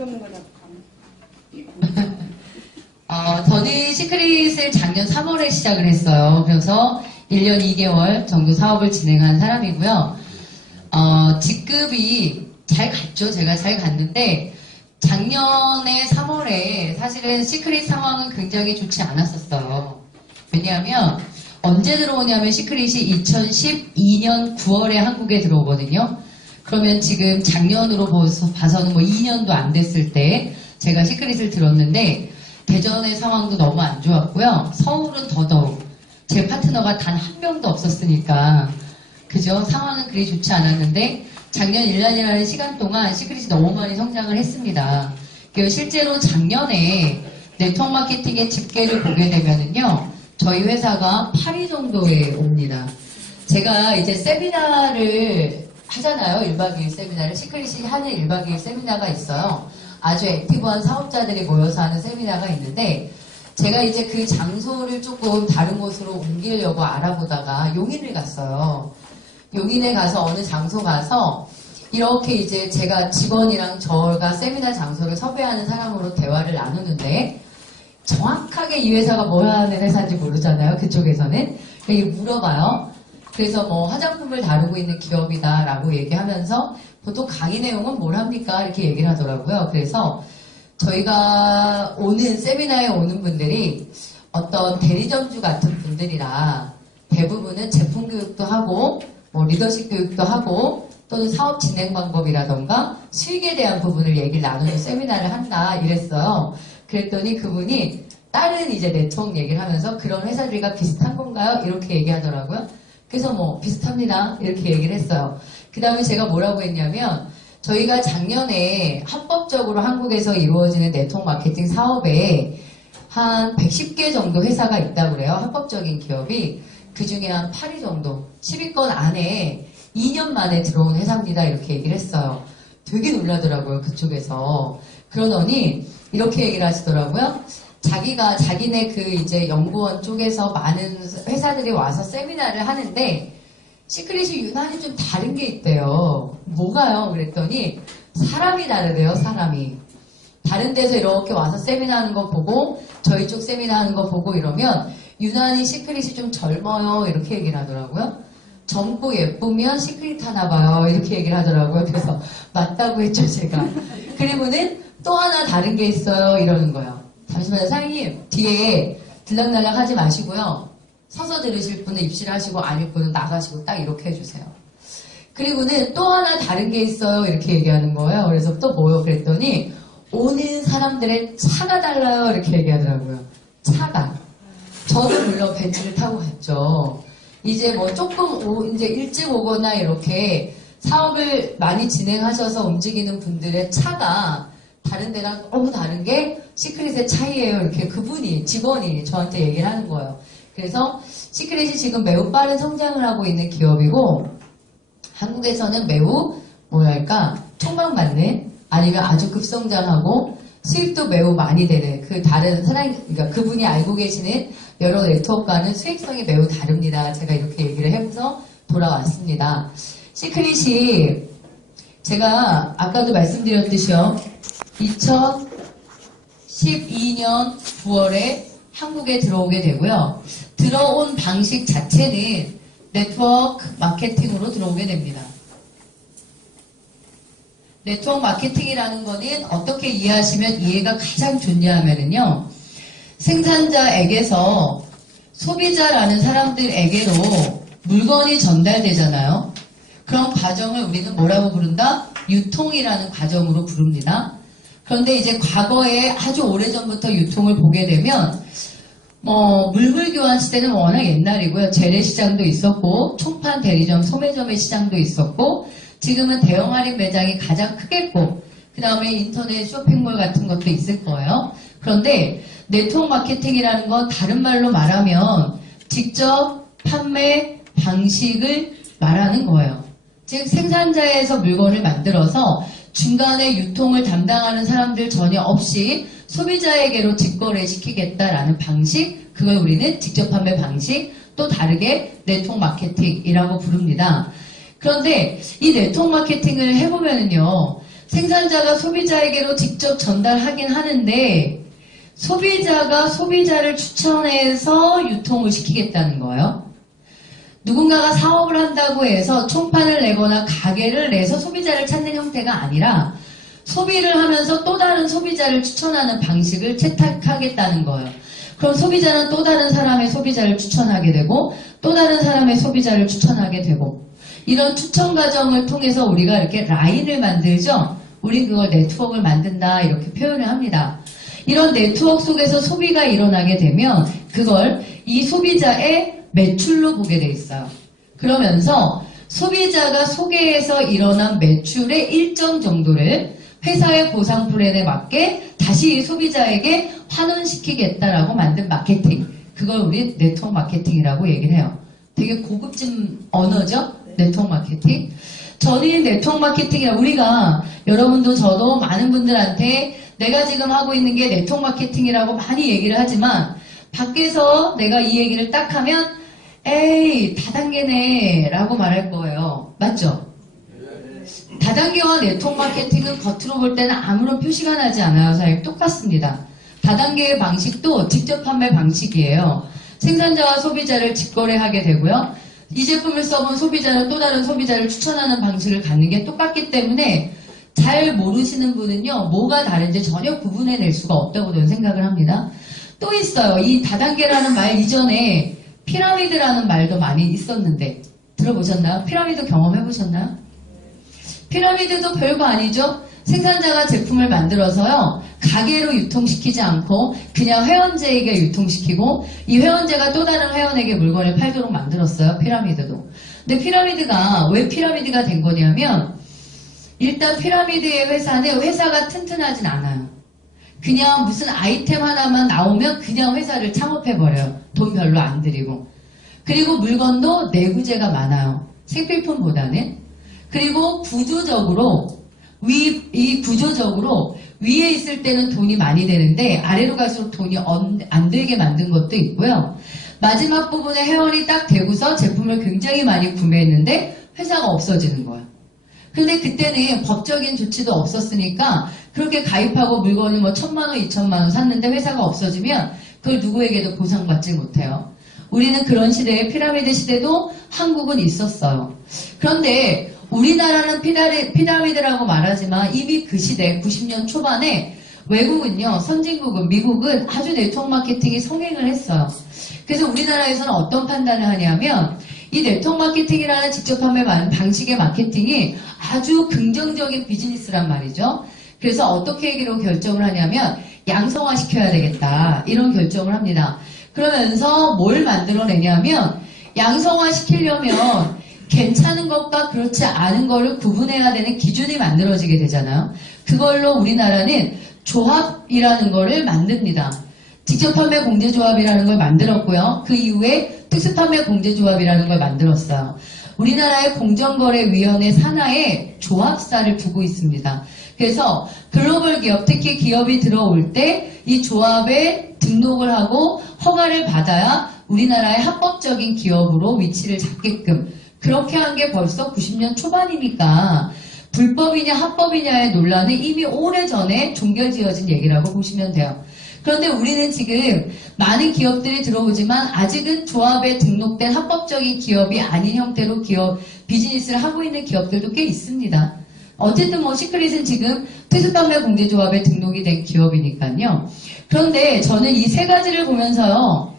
그런 거라도 가면. 저는 시크릿을 작년 3월에 시작을 했어요. 그래서 1년 2개월 정도 사업을 진행한 사람이고요. 직급이 잘 갔죠. 제가 잘 갔는데, 작년에 3월에 사실은 시크릿 상황은 굉장히 좋지 않았었어요. 왜냐하면, 언제 들어오냐면 시크릿이 2012년 9월에 한국에 들어오거든요. 그러면 지금 작년으로 봐서는 뭐 2년도 안 됐을 때 제가 시크릿을 들었는데, 대전의 상황도 너무 안 좋았고요. 서울은 더더욱 제 파트너가 단 한 명도 없었으니까 그죠? 상황은 그리 좋지 않았는데 작년 1년이라는 시간 동안 시크릿이 너무 많이 성장을 했습니다. 실제로 작년에 네트워크 마케팅의 집계를 보게 되면은요, 저희 회사가 8위 정도에 옵니다. 제가 이제 세미나를 하잖아요. 1박 2일 세미나를. 시크릿이 하는 1박 2일 세미나가 있어요. 아주 액티브한 사업자들이 모여서 하는 세미나가 있는데, 제가 이제 그 장소를 조금 다른 곳으로 옮기려고 알아보다가 용인을 갔어요. 용인에 가서 어느 장소 가서 이렇게 이제 제가 직원이랑 저가 세미나 장소를 섭외하는 사람으로 대화를 나누는데, 정확하게 이 회사가 뭘 하는 회사인지 모르잖아요. 그쪽에서는. 그러니까 물어봐요. 그래서 뭐 화장품을 다루고 있는 기업이다라고 얘기하면서 보통 강의 내용은 뭘 합니까? 이렇게 얘기를 하더라고요. 그래서 저희가 오는 세미나에 오는 분들이 어떤 대리점주 같은 분들이라 대부분은 제품 교육도 하고 뭐 리더십 교육도 하고 또는 사업 진행 방법이라던가 수익에 대한 부분을 얘기를 나누는 세미나를 한다 이랬어요. 그랬더니 그분이 다른 이제 네트워크 얘기를 하면서 그런 회사들과 비슷한 건가요? 이렇게 얘기하더라고요. 그래서 뭐 비슷합니다. 이렇게 얘기를 했어요. 그 다음에 제가 뭐라고 했냐면 저희가 작년에 합법적으로 한국에서 이루어지는 네트워크 마케팅 사업에 한 110개 정도 회사가 있다고 그래요. 합법적인 기업이. 그 중에 한 8위 정도, 10위권 안에 2년 만에 들어온 회사입니다. 이렇게 얘기를 했어요. 되게 놀라더라고요. 그쪽에서. 그러더니 이렇게 얘기를 하시더라고요. 자기가 자기네 그 이제 연구원 쪽에서 많은 회사들이 와서 세미나를 하는데 시크릿이 유난히 좀 다른 게 있대요. 뭐가요? 그랬더니 사람이 다르대요. 사람이. 다른 데서 이렇게 와서 세미나 하는 거 보고 저희 쪽 세미나 하는 거 보고 이러면 유난히 시크릿이 좀 젊어요. 이렇게 얘기를 하더라고요. 젊고 예쁘면 시크릿 하나 봐요. 이렇게 얘기를 하더라고요. 그래서 맞다고 했죠. 제가. 그리고는 또 하나 다른 게 있어요. 이러는 거예요. 잠시만요. 사장님 뒤에 들락날락 하지 마시고요. 서서 들으실 분은 입실 하시고 아닐 분은 나가시고 딱 이렇게 해주세요. 그리고는 또 하나 다른 게 있어요. 이렇게 얘기하는 거예요. 그래서 또 뭐요? 그랬더니 오는 사람들의 차가 달라요. 이렇게 얘기하더라고요. 차가. 저도 물론 벤츠를 타고 갔죠. 이제 뭐 조금 이제 일찍 오거나 이렇게 사업을 많이 진행하셔서 움직이는 분들의 차가 다른 데랑 너무 다른 게 시크릿의 차이예요. 이렇게 그분이, 직원이 저한테 얘기를 하는 거예요. 그래서 시크릿이 지금 매우 빠른 성장을 하고 있는 기업이고 한국에서는 매우 뭐랄까 촉망받는 아니면 아주 급성장하고 수익도 매우 많이 되는 그 다른 사람, 그러니까 그분이 알고 계시는 여러 네트워크와는 수익성이 매우 다릅니다. 제가 이렇게 얘기를 하면서 돌아왔습니다. 시크릿이 제가 아까도 말씀드렸듯이요. 2012년 9월에 한국에 들어오게 되고요. 들어온 방식 자체는 네트워크 마케팅으로 들어오게 됩니다. 네트워크 마케팅이라는 거는 어떻게 이해하시면 이해가 가장 좋냐 하면은요. 생산자에게서 소비자라는 사람들에게로 물건이 전달되잖아요. 그런 과정을 우리는 뭐라고 부른다? 유통이라는 과정으로 부릅니다. 그런데 이제 과거에 아주 오래전부터 유통을 보게 되면 물물교환 시대는 워낙 옛날이고요. 재래시장도 있었고 총판 대리점, 소매점의 시장도 있었고 지금은 대형 할인 매장이 가장 크겠고 그 다음에 인터넷 쇼핑몰 같은 것도 있을 거예요. 그런데 네트워크 마케팅이라는 건 다른 말로 말하면 직접 판매 방식을 말하는 거예요. 즉 생산자에서 물건을 만들어서 중간에 유통을 담당하는 사람들 전혀 없이 소비자에게로 직거래시키겠다라는 방식, 그걸 우리는 직접 판매 방식, 또 다르게 네트워크 마케팅이라고 부릅니다. 그런데 이 네트워크 마케팅을 해보면은요, 생산자가 소비자에게로 직접 전달하긴 하는데 소비자가 소비자를 추천해서 유통을 시키겠다는 거예요. 누군가가 사업을 한다고 해서 총판을 내거나 가게를 내서 소비자를 찾는 형태가 아니라 소비를 하면서 또 다른 소비자를 추천하는 방식을 채택하겠다는 거예요. 그럼 소비자는 또 다른 사람의 소비자를 추천하게 되고 또 다른 사람의 소비자를 추천하게 되고 이런 추천 과정을 통해서 우리가 이렇게 라인을 만들죠. 우린 그걸 네트워크를 만든다 이렇게 표현을 합니다. 이런 네트워크 속에서 소비가 일어나게 되면 그걸 이 소비자의 매출로 보게 돼 있어요. 그러면서 소비자가 소개해서 일어난 매출의 일정 정도를 회사의 보상 플랜에 맞게 다시 이 소비자에게 환원시키겠다라고 만든 마케팅. 그걸 우리 네트워크 마케팅이라고 얘기를 해요. 되게 고급진 언어죠? 네트워크 마케팅. 저는 네트워크 마케팅이라 우리가 여러분도 저도 많은 분들한테 내가 지금 하고 있는 게 네트워크 마케팅이라고 많이 얘기를 하지만 밖에서 내가 이 얘기를 딱 하면 에이 다단계네 라고 말할 거예요. 맞죠? 다단계와 네트워크 마케팅은 겉으로 볼 때는 아무런 표시가 나지 않아요. 사실 똑같습니다. 다단계의 방식도 직접 판매 방식이에요. 생산자와 소비자를 직거래하게 되고요. 이 제품을 써본 소비자는 또 다른 소비자를 추천하는 방식을 갖는 게 똑같기 때문에 잘 모르시는 분은요. 뭐가 다른지 전혀 구분해낼 수가 없다고 저는 생각을 합니다. 또 있어요. 이 다단계라는 말 이전에 피라미드라는 말도 많이 있었는데 들어보셨나요? 피라미드 경험해보셨나요? 피라미드도 별거 아니죠? 생산자가 제품을 만들어서요. 가게로 유통시키지 않고 그냥 회원제에게 유통시키고 이 회원제가 또 다른 회원에게 물건을 팔도록 만들었어요. 피라미드도. 근데 피라미드가 왜 피라미드가 된 거냐면 일단 피라미드의 회사는 회사가 튼튼하진 않아요. 그냥 무슨 아이템 하나만 나오면 그냥 회사를 창업해버려요. 돈 별로 안 들이고. 그리고 물건도 내구재가 많아요. 생필품보다는. 그리고 구조적으로 구조적으로 위에 있을 때는 돈이 많이 되는데 아래로 갈수록 돈이 안 되게 만든 것도 있고요. 마지막 부분에 회원이 딱 되고서 제품을 굉장히 많이 구매했는데 회사가 없어지는 거예요. 근데 그때는 법적인 조치도 없었으니까 그렇게 가입하고 물건을 뭐 1,000만 원, 2,000만 원 샀는데 회사가 없어지면 그걸 누구에게도 보상받지 못해요. 우리는 그런 시대에 피라미드 시대도 한국은 있었어요. 그런데 우리나라는 피라미드라고 말하지만 이미 그 시대 90년 초반에 외국은요, 선진국은 미국은 아주 네트워크 마케팅이 성행을 했어요. 그래서 우리나라에서는 어떤 판단을 하냐면 이 네트워크 마케팅이라는 직접 판매 방식의 마케팅이 아주 긍정적인 비즈니스란 말이죠. 그래서 어떻게 하기로 결정을 하냐면 양성화 시켜야 되겠다 이런 결정을 합니다. 그러면서 뭘 만들어내냐면 양성화 시키려면 괜찮은 것과 그렇지 않은 거를 구분해야 되는 기준이 만들어지게 되잖아요. 그걸로 우리나라는 조합이라는 거를 만듭니다. 직접 판매 공제조합이라는 걸 만들었고요. 그 이후에 특수판매 공제조합이라는 걸 만들었어요. 우리나라의 공정거래위원회 산하에 조합사를 두고 있습니다. 그래서 글로벌 기업, 특히 기업이 들어올 때 이 조합에 등록을 하고 허가를 받아야 우리나라의 합법적인 기업으로 위치를 잡게끔 그렇게 한 게 벌써 90년 초반이니까 불법이냐 합법이냐의 논란은 이미 오래전에 종결지어진 얘기라고 보시면 돼요. 그런데 우리는 지금 많은 기업들이 들어오지만 아직은 조합에 등록된 합법적인 기업이 아닌 형태로 비즈니스를 하고 있는 기업들도 꽤 있습니다. 어쨌든 뭐 시크릿은 지금 특수판매 공제조합에 등록이 된 기업이니까요. 그런데 저는 이 세 가지를 보면서요.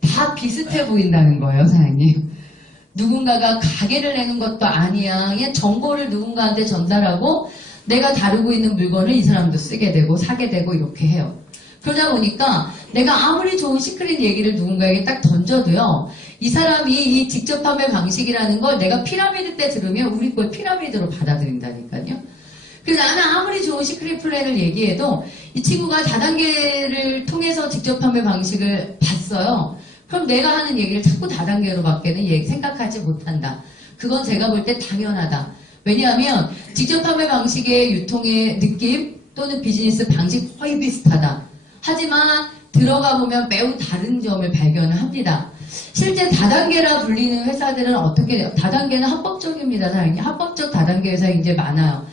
다 비슷해 보인다는 거예요, 사장님. 누군가가 가게를 내는 것도 아니야. 그냥 정보를 누군가한테 전달하고 내가 다루고 있는 물건을 이 사람도 쓰게 되고 사게 되고 이렇게 해요. 그러다 보니까 내가 아무리 좋은 시크릿 얘기를 누군가에게 딱 던져도요. 이 사람이 이 직접 판매 방식이라는 걸 내가 피라미드 때 들으면 우리 걸 피라미드로 받아들인다니까요. 그래서 나는 아무리 좋은 시크릿 플랜을 얘기해도 이 친구가 다단계를 통해서 직접 판매 방식을 봤어요. 그럼 내가 하는 얘기를 자꾸 다단계로밖에는 생각하지 못한다. 그건 제가 볼 때 당연하다. 왜냐하면 직접 판매 방식의 유통의 느낌 또는 비즈니스 방식 거의 비슷하다. 하지만 들어가 보면 매우 다른 점을 발견을 합니다. 실제 다단계라 불리는 회사들은 어떻게 돼요? 다단계는 합법적입니다. 사장님. 합법적 다단계 회사 이제 많아요.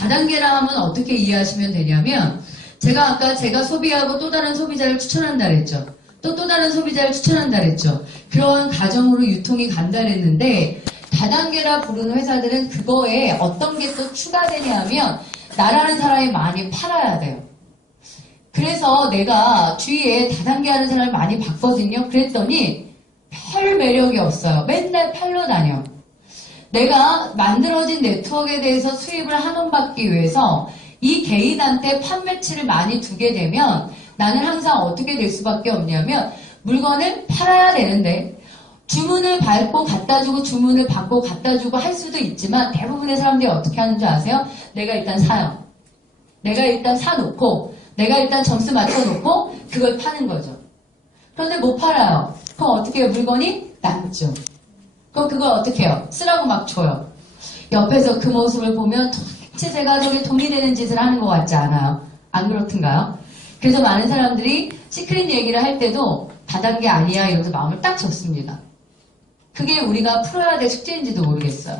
다단계라 하면 어떻게 이해하시면 되냐면 제가 아까 제가 소비하고 또 다른 소비자를 추천한다 그랬죠. 또 다른 소비자를 추천한다 그랬죠. 그런 과정으로 유통이 간다 그랬는데 다단계라 부르는 회사들은 그거에 어떤 게 또 추가되냐 하면 나라는 사람이 많이 팔아야 돼요. 그래서 내가 주위에 다단계 하는 사람을 많이 봤거든요. 그랬더니 별 매력이 없어요. 맨날 팔러 다녀. 내가 만들어진 네트워크에 대해서 수입을 한원받기 위해서 이 개인한테 판매치를 많이 두게 되면 나는 항상 어떻게 될 수밖에 없냐면 물건을 팔아야 되는데 주문을 받고 갖다 주고 주문을 받고 갖다 주고 할 수도 있지만 대부분의 사람들이 어떻게 하는 줄 아세요? 내가 일단 사요. 내가 일단 사놓고 내가 일단 점수 맞춰놓고 그걸 파는 거죠. 그런데 못 팔아요. 그럼 어떻게 해요? 물건이 남죠. 그럼 그걸 어떻게 해요? 쓰라고 막 줘요. 옆에서 그 모습을 보면 도대체 제가 저게 돈이 되는 짓을 하는 것 같지 않아요? 안 그렇든가요? 그래서 많은 사람들이 시크릿 얘기를 할 때도 다단계 아니야 이러면서 마음을 딱 접습니다. 그게 우리가 풀어야 될 숙제인지도 모르겠어요.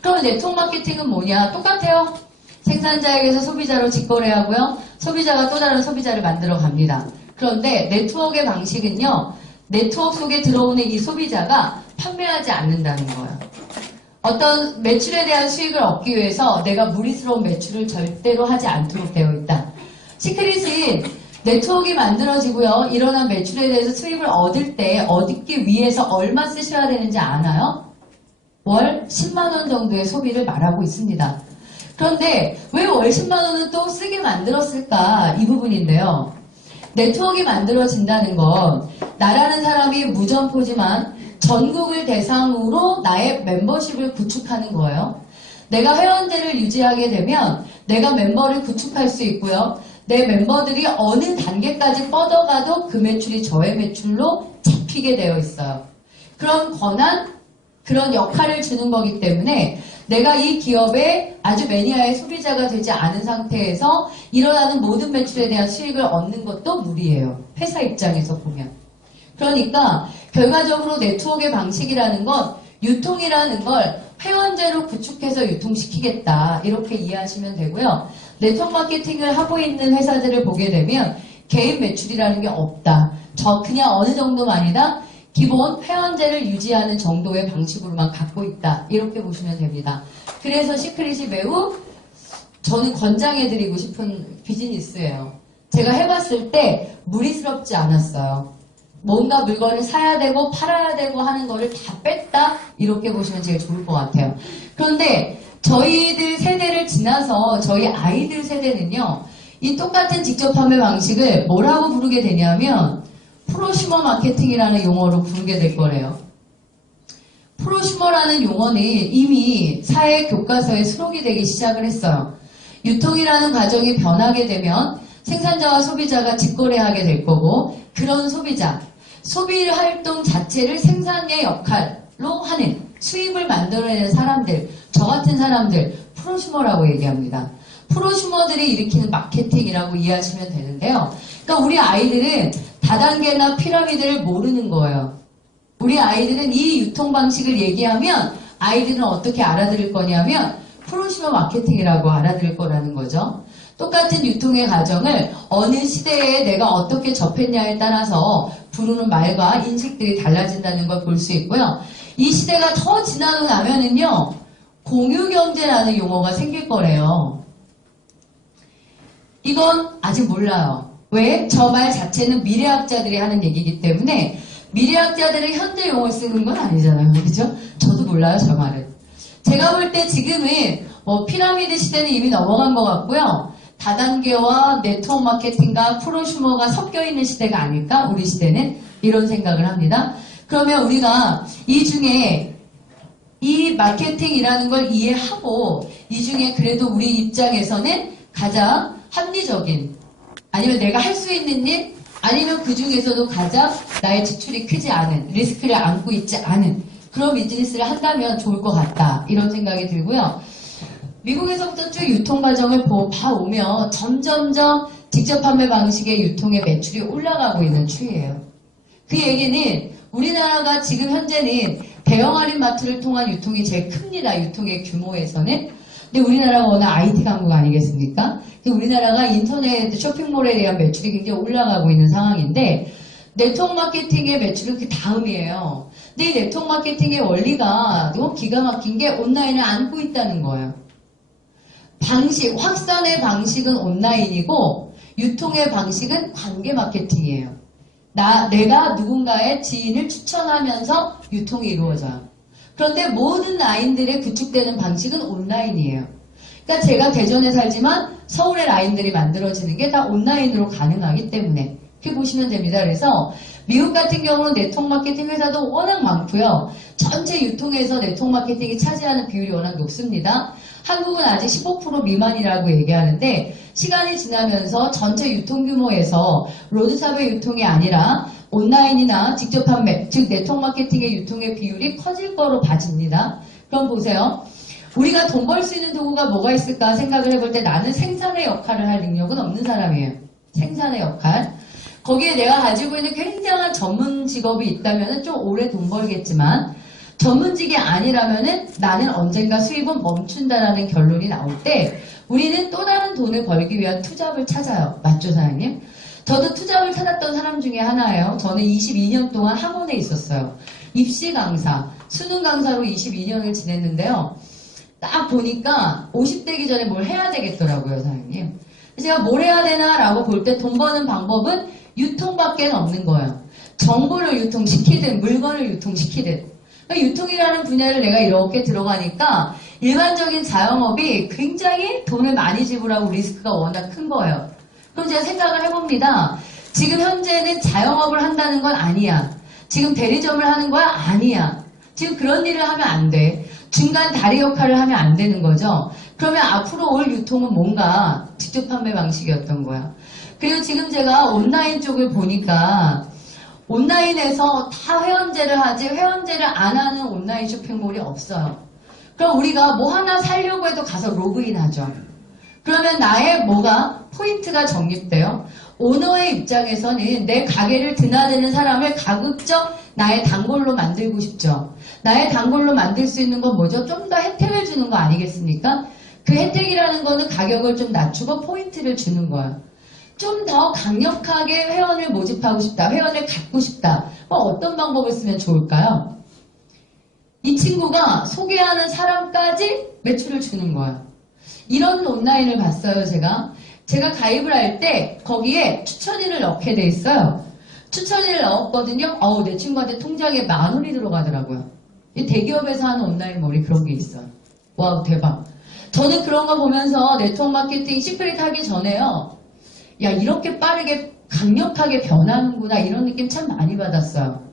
그럼 네트워크 마케팅은 뭐냐? 똑같아요. 생산자에게서 소비자로 직거래하고요. 소비자가 또 다른 소비자를 만들어 갑니다. 그런데 네트워크의 방식은요. 네트워크 속에 들어오는 이 소비자가 판매하지 않는다는 거예요. 어떤 매출에 대한 수익을 얻기 위해서 내가 무리스러운 매출을 절대로 하지 않도록 되어 있다. 시크릿은 네트워크가 만들어지고요. 일어난 매출에 대해서 수익을 얻을 때 얻기 위해서 얼마 쓰셔야 되는지 아나요? 월 10만 원 정도의 소비를 말하고 있습니다. 그런데 왜 월 10만 원은 또 쓰게 만들었을까? 이 부분인데요. 네트워크가 만들어진다는 건 나라는 사람이 무점포지만 전국을 대상으로 나의 멤버십을 구축하는 거예요. 내가 회원제를 유지하게 되면 내가 멤버를 구축할 수 있고요. 내 멤버들이 어느 단계까지 뻗어가도 그 매출이 저의 매출로 잡히게 되어 있어요. 그런 권한, 그런 역할을 주는 거기 때문에 내가 이 기업의 아주 매니아의 소비자가 되지 않은 상태에서 일어나는 모든 매출에 대한 수익을 얻는 것도 무리예요. 회사 입장에서 보면. 그러니까 결과적으로 네트워크의 방식이라는 건 유통이라는 걸 회원제로 구축해서 유통시키겠다 이렇게 이해하시면 되고요. 네트워크 마케팅을 하고 있는 회사들을 보게 되면 개인 매출이라는 게 없다. 그냥 어느 정도만이다. 기본 회원제를 유지하는 정도의 방식으로만 갖고 있다. 이렇게 보시면 됩니다. 그래서 시크릿이 매우 저는 권장해드리고 싶은 비즈니스예요. 제가 해봤을 때 무리스럽지 않았어요. 뭔가 물건을 사야 되고 팔아야 되고 하는 거를 다 뺐다 이렇게 보시면 제일 좋을 것 같아요. 그런데 저희들 세대를 지나서 저희 아이들 세대는요. 이 똑같은 직접 판매 방식을 뭐라고 부르게 되냐면 프로슈머 마케팅이라는 용어로 부르게 될 거래요. 프로슈머라는 용어는 이미 사회 교과서에 수록이 되기 시작을 했어요. 유통이라는 과정이 변하게 되면 생산자와 소비자가 직거래하게 될 거고 그런 소비자, 소비 활동 자체를 생산의 역할로 하는 수입을 만들어내는 사람들, 저 같은 사람들 프로슈머라고 얘기합니다. 프로슈머들이 일으키는 마케팅이라고 이해하시면 되는데요. 그러니까 우리 아이들은 다단계나 피라미드를 모르는 거예요. 우리 아이들은 이 유통 방식을 얘기하면 아이들은 어떻게 알아들을 거냐면 프로슈머 마케팅이라고 알아들을 거라는 거죠. 똑같은 유통의 과정을 어느 시대에 내가 어떻게 접했냐에 따라서 부르는 말과 인식들이 달라진다는 걸 볼 수 있고요. 이 시대가 더 지나고 나면은요, 공유경제라는 용어가 생길 거래요. 이건 아직 몰라요. 왜? 저 말 자체는 미래학자들이 하는 얘기이기 때문에 미래학자들은 현대 용어를 쓰는 건 아니잖아요. 그죠? 저도 몰라요, 저 말은. 제가 볼 때 지금은 피라미드 시대는 이미 넘어간 것 같고요. 다단계와 네트워크 마케팅과 프로슈머가 섞여 있는 시대가 아닐까? 우리 시대는 이런 생각을 합니다. 그러면 우리가 이 중에 이 마케팅이라는 걸 이해하고 이 중에 그래도 우리 입장에서는 가장 합리적인 아니면 내가 할 수 있는 일 아니면 그 중에서도 가장 나의 지출이 크지 않은 리스크를 안고 있지 않은 그런 비즈니스를 한다면 좋을 것 같다 이런 생각이 들고요. 미국에서부터 쭉 유통 과정을 봐오면 점점점 직접 판매 방식의 유통의 매출이 올라가고 있는 추이예요. 그 얘기는 우리나라가 지금 현재는 대형 할인 마트를 통한 유통이 제일 큽니다. 유통의 규모에서는. 근데 우리나라가 워낙 IT 강국 아니겠습니까? 우리나라가 인터넷 쇼핑몰에 대한 매출이 굉장히 올라가고 있는 상황인데 네트워크 마케팅의 매출은 그 다음이에요. 근데 이 네트워크 마케팅의 원리가 너무 기가 막힌 게 온라인을 안고 있다는 거예요. 확산의 방식은 온라인이고 유통의 방식은 관계 마케팅이에요. 내가 누군가의 지인을 추천하면서 유통이 이루어져요. 그런데 모든 라인들의 구축되는 방식은 온라인이에요. 그러니까 제가 대전에 살지만 서울의 라인들이 만들어지는 게 다 온라인으로 가능하기 때문에 이렇게 보시면 됩니다. 그래서 미국 같은 경우는 네트워크 마케팅 회사도 워낙 많고요. 전체 유통에서 네트워크 마케팅이 차지하는 비율이 워낙 높습니다. 한국은 아직 15% 미만이라고 얘기하는데 시간이 지나면서 전체 유통 규모에서 로드샵의 유통이 아니라 온라인이나 직접 판매, 즉 네트워크 마케팅의 유통의 비율이 커질 거로 봐집니다. 그럼 보세요. 우리가 돈 벌 수 있는 도구가 뭐가 있을까 생각을 해볼 때 나는 생산의 역할을 할 능력은 없는 사람이에요. 생산의 역할. 거기에 내가 가지고 있는 굉장한 전문 직업이 있다면 좀 오래 돈 벌겠지만 전문직이 아니라면은 나는 언젠가 수입은 멈춘다라는 결론이 나올 때 우리는 또 다른 돈을 벌기 위한 투잡을 찾아요. 맞죠, 사장님? 저도 투잡을 찾았던 사람 중에 하나예요. 저는 22년 동안 학원에 있었어요. 입시 강사, 수능 강사로 22년을 지냈는데요. 딱 보니까 50대기 전에 뭘 해야 되겠더라고요, 사장님. 제가 뭘 해야 되나라고 볼 때 돈 버는 방법은 유통밖에 없는 거예요. 정보를 유통시키든 물건을 유통시키든. 유통이라는 분야를 내가 이렇게 들어가니까 일반적인 자영업이 굉장히 돈을 많이 지불하고 리스크가 워낙 큰 거예요. 그럼 제가 생각을 해봅니다. 지금 현재는 자영업을 한다는 건 아니야. 지금 대리점을 하는 거야? 아니야. 지금 그런 일을 하면 안 돼. 중간 다리 역할을 하면 안 되는 거죠. 그러면 앞으로 올 유통은 뭔가 직접 판매 방식이었던 거야. 그리고 지금 제가 온라인 쪽을 보니까 온라인에서 다 회원제를 하지 회원제를 안 하는 온라인 쇼핑몰이 없어요. 그럼 우리가 뭐 하나 사려고 해도 가서 로그인 하죠. 그러면 나의 포인트가 적립돼요. 오너의 입장에서는 내 가게를 드나드는 사람을 가급적 나의 단골로 만들고 싶죠. 나의 단골로 만들 수 있는 건 뭐죠? 좀 더 혜택을 주는 거 아니겠습니까? 그 혜택이라는 거는 가격을 좀 낮추고 포인트를 주는 거예요. 좀 더 강력하게 회원을 모집하고 싶다. 회원을 갖고 싶다. 어떤 방법을 쓰면 좋을까요? 이 친구가 소개하는 사람까지 매출을 주는 거예요. 이런 온라인을 봤어요, 제가. 제가 가입을 할 때 거기에 추천인을 넣게 돼 있어요. 추천인을 넣었거든요. 내 친구한테 통장에 10,000원이 들어가더라고요. 이 대기업에서 하는 온라인몰이 그런 게 있어요. 와우, 대박. 저는 그런 거 보면서 네트워크 마케팅 시크릿 하기 전에요. 야, 이렇게 빠르게 강력하게 변하는구나 이런 느낌 참 많이 받았어요.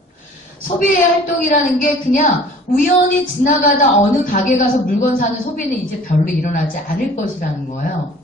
소비의 활동이라는 게 그냥 우연히 지나가다 어느 가게 가서 물건 사는 소비는 이제 별로 일어나지 않을 것이라는 거예요.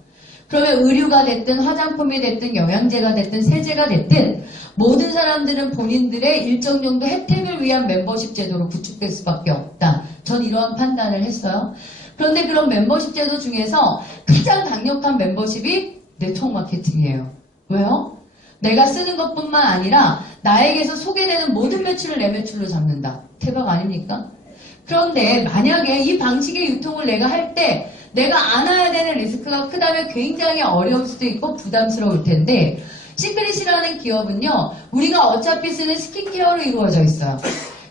그러면 의류가 됐든 화장품이 됐든 영양제가 됐든 세제가 됐든 모든 사람들은 본인들의 일정 정도 혜택을 위한 멤버십 제도로 구축될 수밖에 없다. 전 이러한 판단을 했어요. 그런데 그런 멤버십 제도 중에서 가장 강력한 멤버십이 네트워크 마케팅이에요. 왜요? 내가 쓰는 것뿐만 아니라 나에게서 소개되는 모든 매출을 내 매출로 잡는다. 대박 아닙니까? 그런데 만약에 이 방식의 유통을 내가 할 때 내가 안아야 되는 리스크가 크다면 굉장히 어려울 수도 있고 부담스러울 텐데 시크릿이라는 기업은요. 우리가 어차피 쓰는 스킨케어로 이루어져 있어요.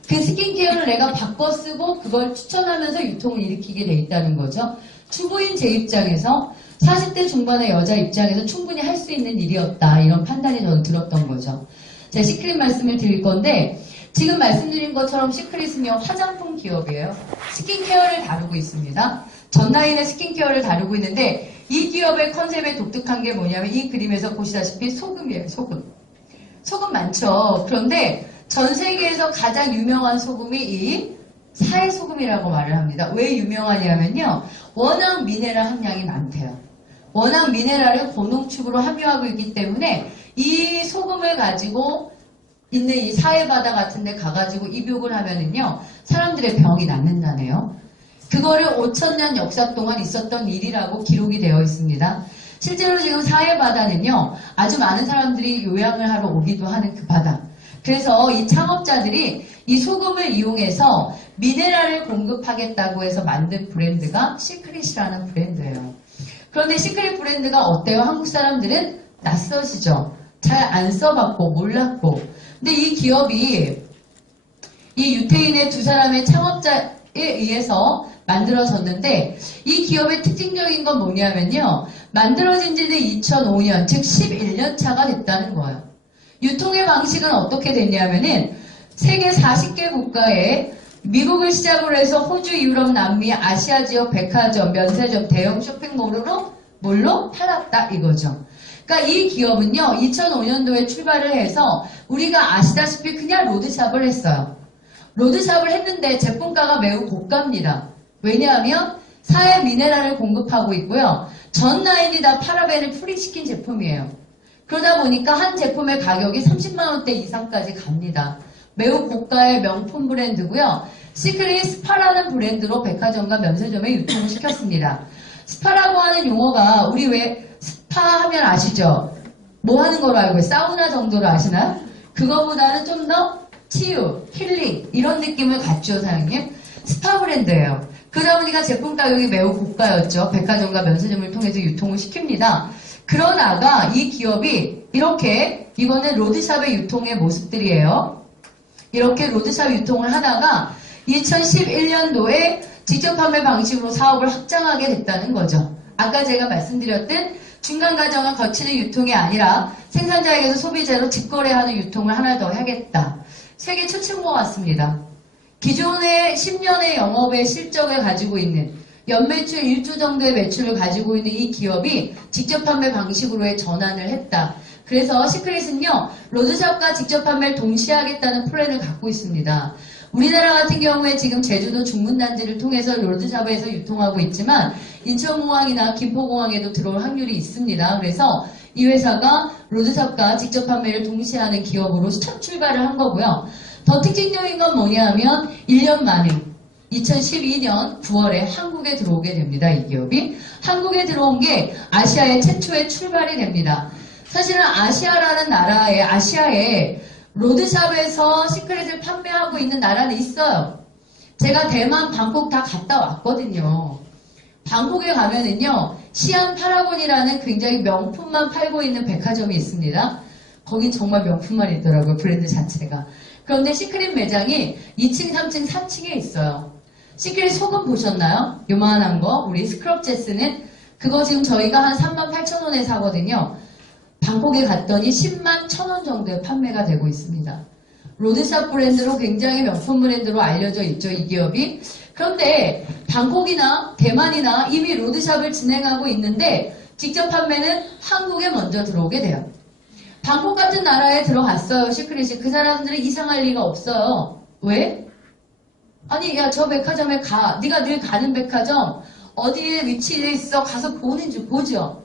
그 스킨케어를 내가 바꿔 쓰고 그걸 추천하면서 유통을 일으키게 돼 있다는 거죠. 주부인 제 입장에서 40대 중반의 여자 입장에서 충분히 할 수 있는 일이었다. 이런 판단이 저는 들었던 거죠. 제가 시크릿 말씀을 드릴 건데 지금 말씀드린 것처럼 시크릿은요. 화장품 기업이에요. 스킨케어를 다루고 있습니다. 전 라인의 스킨케어를 다루고 있는데 이 기업의 컨셉에 독특한 게 뭐냐면 이 그림에서 보시다시피 소금이에요. 소금. 소금 많죠. 그런데 전 세계에서 가장 유명한 소금이 이 사해소금이라고 말을 합니다. 왜 유명하냐면요. 워낙 미네랄 함량이 많대요. 워낙 미네랄을 고농축으로 함유하고 있기 때문에 이 소금을 가지고 있는 이 사해바다 같은 데 가가지고 입욕을 하면은요. 사람들의 병이 낫는다네요. 그거를 5,000년 역사 동안 있었던 일이라고 기록이 되어 있습니다. 실제로 지금 사해바다는요. 아주 많은 사람들이 요양을 하러 오기도 하는 그 바다. 그래서 이 창업자들이 이 소금을 이용해서 미네랄을 공급하겠다고 해서 만든 브랜드가 시크릿이라는 브랜드예요. 그런데 시크릿 브랜드가 어때요? 한국 사람들은 낯서시죠? 잘 안 써봤고 몰랐고. 근데 이 기업이 이 유태인의 두 사람의 창업자에 의해서 만들어졌는데 이 기업의 특징적인 건 뭐냐면요. 만들어진 지는 2005년, 즉 11년 차가 됐다는 거예요. 유통의 방식은 어떻게 됐냐면은 세계 40개 국가에 미국을 시작으로 해서 호주, 유럽, 남미, 아시아 지역 백화점, 면세점, 대형 쇼핑몰로 뭘로 팔았다 이거죠. 그러니까 이 기업은요. 2005년도에 출발을 해서 우리가 아시다시피 그냥 로드샵을 했어요. 로드샵을 했는데 제품가가 매우 고가입니다. 왜냐하면 사회 미네랄을 공급하고 있고요. 전 라인이 다 파라벤을 프리시킨 제품이에요. 그러다 보니까 한 제품의 가격이 30만 원대 이상까지 갑니다. 매우 고가의 명품 브랜드고요. 시크릿 스파라는 브랜드로 백화점과 면세점에 유통을 시켰습니다. 스파라고 하는 용어가 우리 왜 스파 하면 아시죠? 뭐 하는 거로 알고 있어요? 사우나 정도로 아시나요? 그거보다는 좀 더 치유, 힐링 이런 느낌을 갖죠, 사장님. 스파 브랜드예요. 그러다 보니까 제품 가격이 매우 고가였죠. 백화점과 면세점을 통해서 유통을 시킵니다. 그러다가 이 기업이 이렇게 이거는 로드샵의 유통의 모습들이에요. 이렇게 로드샵 유통을 하다가 2011년도에 직접 판매 방식으로 사업을 확장하게 됐다는 거죠. 아까 제가 말씀드렸던 중간 과정을 거치는 유통이 아니라 생산자에게서 소비자로 직거래하는 유통을 하나 더 하겠다. 세계 최초인 것 같습니다. 기존의 10년의 영업의 실적을 가지고 있는 연매출 1조 정도의 매출을 가지고 있는 이 기업이 직접 판매 방식으로의 전환을 했다. 그래서 시크릿은요, 로드샵과 직접 판매를 동시에 하겠다는 플랜을 갖고 있습니다. 우리나라 같은 경우에 지금 제주도 중문단지를 통해서 로드샵에서 유통하고 있지만 인천공항이나 김포공항에도 들어올 확률이 있습니다. 그래서 이 회사가 로드샵과 직접 판매를 동시에 하는 기업으로 첫 출발을 한 거고요. 더 특징적인 건 뭐냐면 1년 만에 2012년 9월에 한국에 들어오게 됩니다. 이 기업이. 한국에 들어온 게 아시아의 최초의 출발이 됩니다. 사실은 아시아에 로드샵에서 시크릿을 판매하고 있는 나라는 있어요. 제가 대만, 방콕 다 갔다 왔거든요. 방콕에 가면은요, 시안 파라곤이라는 굉장히 명품만 팔고 있는 백화점이 있습니다. 거긴 정말 명품만 있더라고요, 브랜드 자체가. 그런데 시크릿 매장이 2층, 3층, 4층에 있어요. 시크릿 소금 보셨나요? 요만한 거, 우리 스크럽제스는 그거 지금 저희가 한 38,000원에 사거든요. 방콕에 갔더니 10만 1,000원 정도에 판매가 되고 있습니다. 로드샵 브랜드로 굉장히 명품 브랜드로 알려져 있죠, 이 기업이. 그런데 방콕이나 대만이나 이미 로드샵을 진행하고 있는데 직접 판매는 한국에 먼저 들어오게 돼요. 방콕 같은 나라에 들어갔어요, 시크릿이. 그 사람들은 이상할 리가 없어요. 왜? 아니, 야, 저 백화점에 가. 네가 늘 가는 백화점 어디에 위치해 있어? 가서 보죠.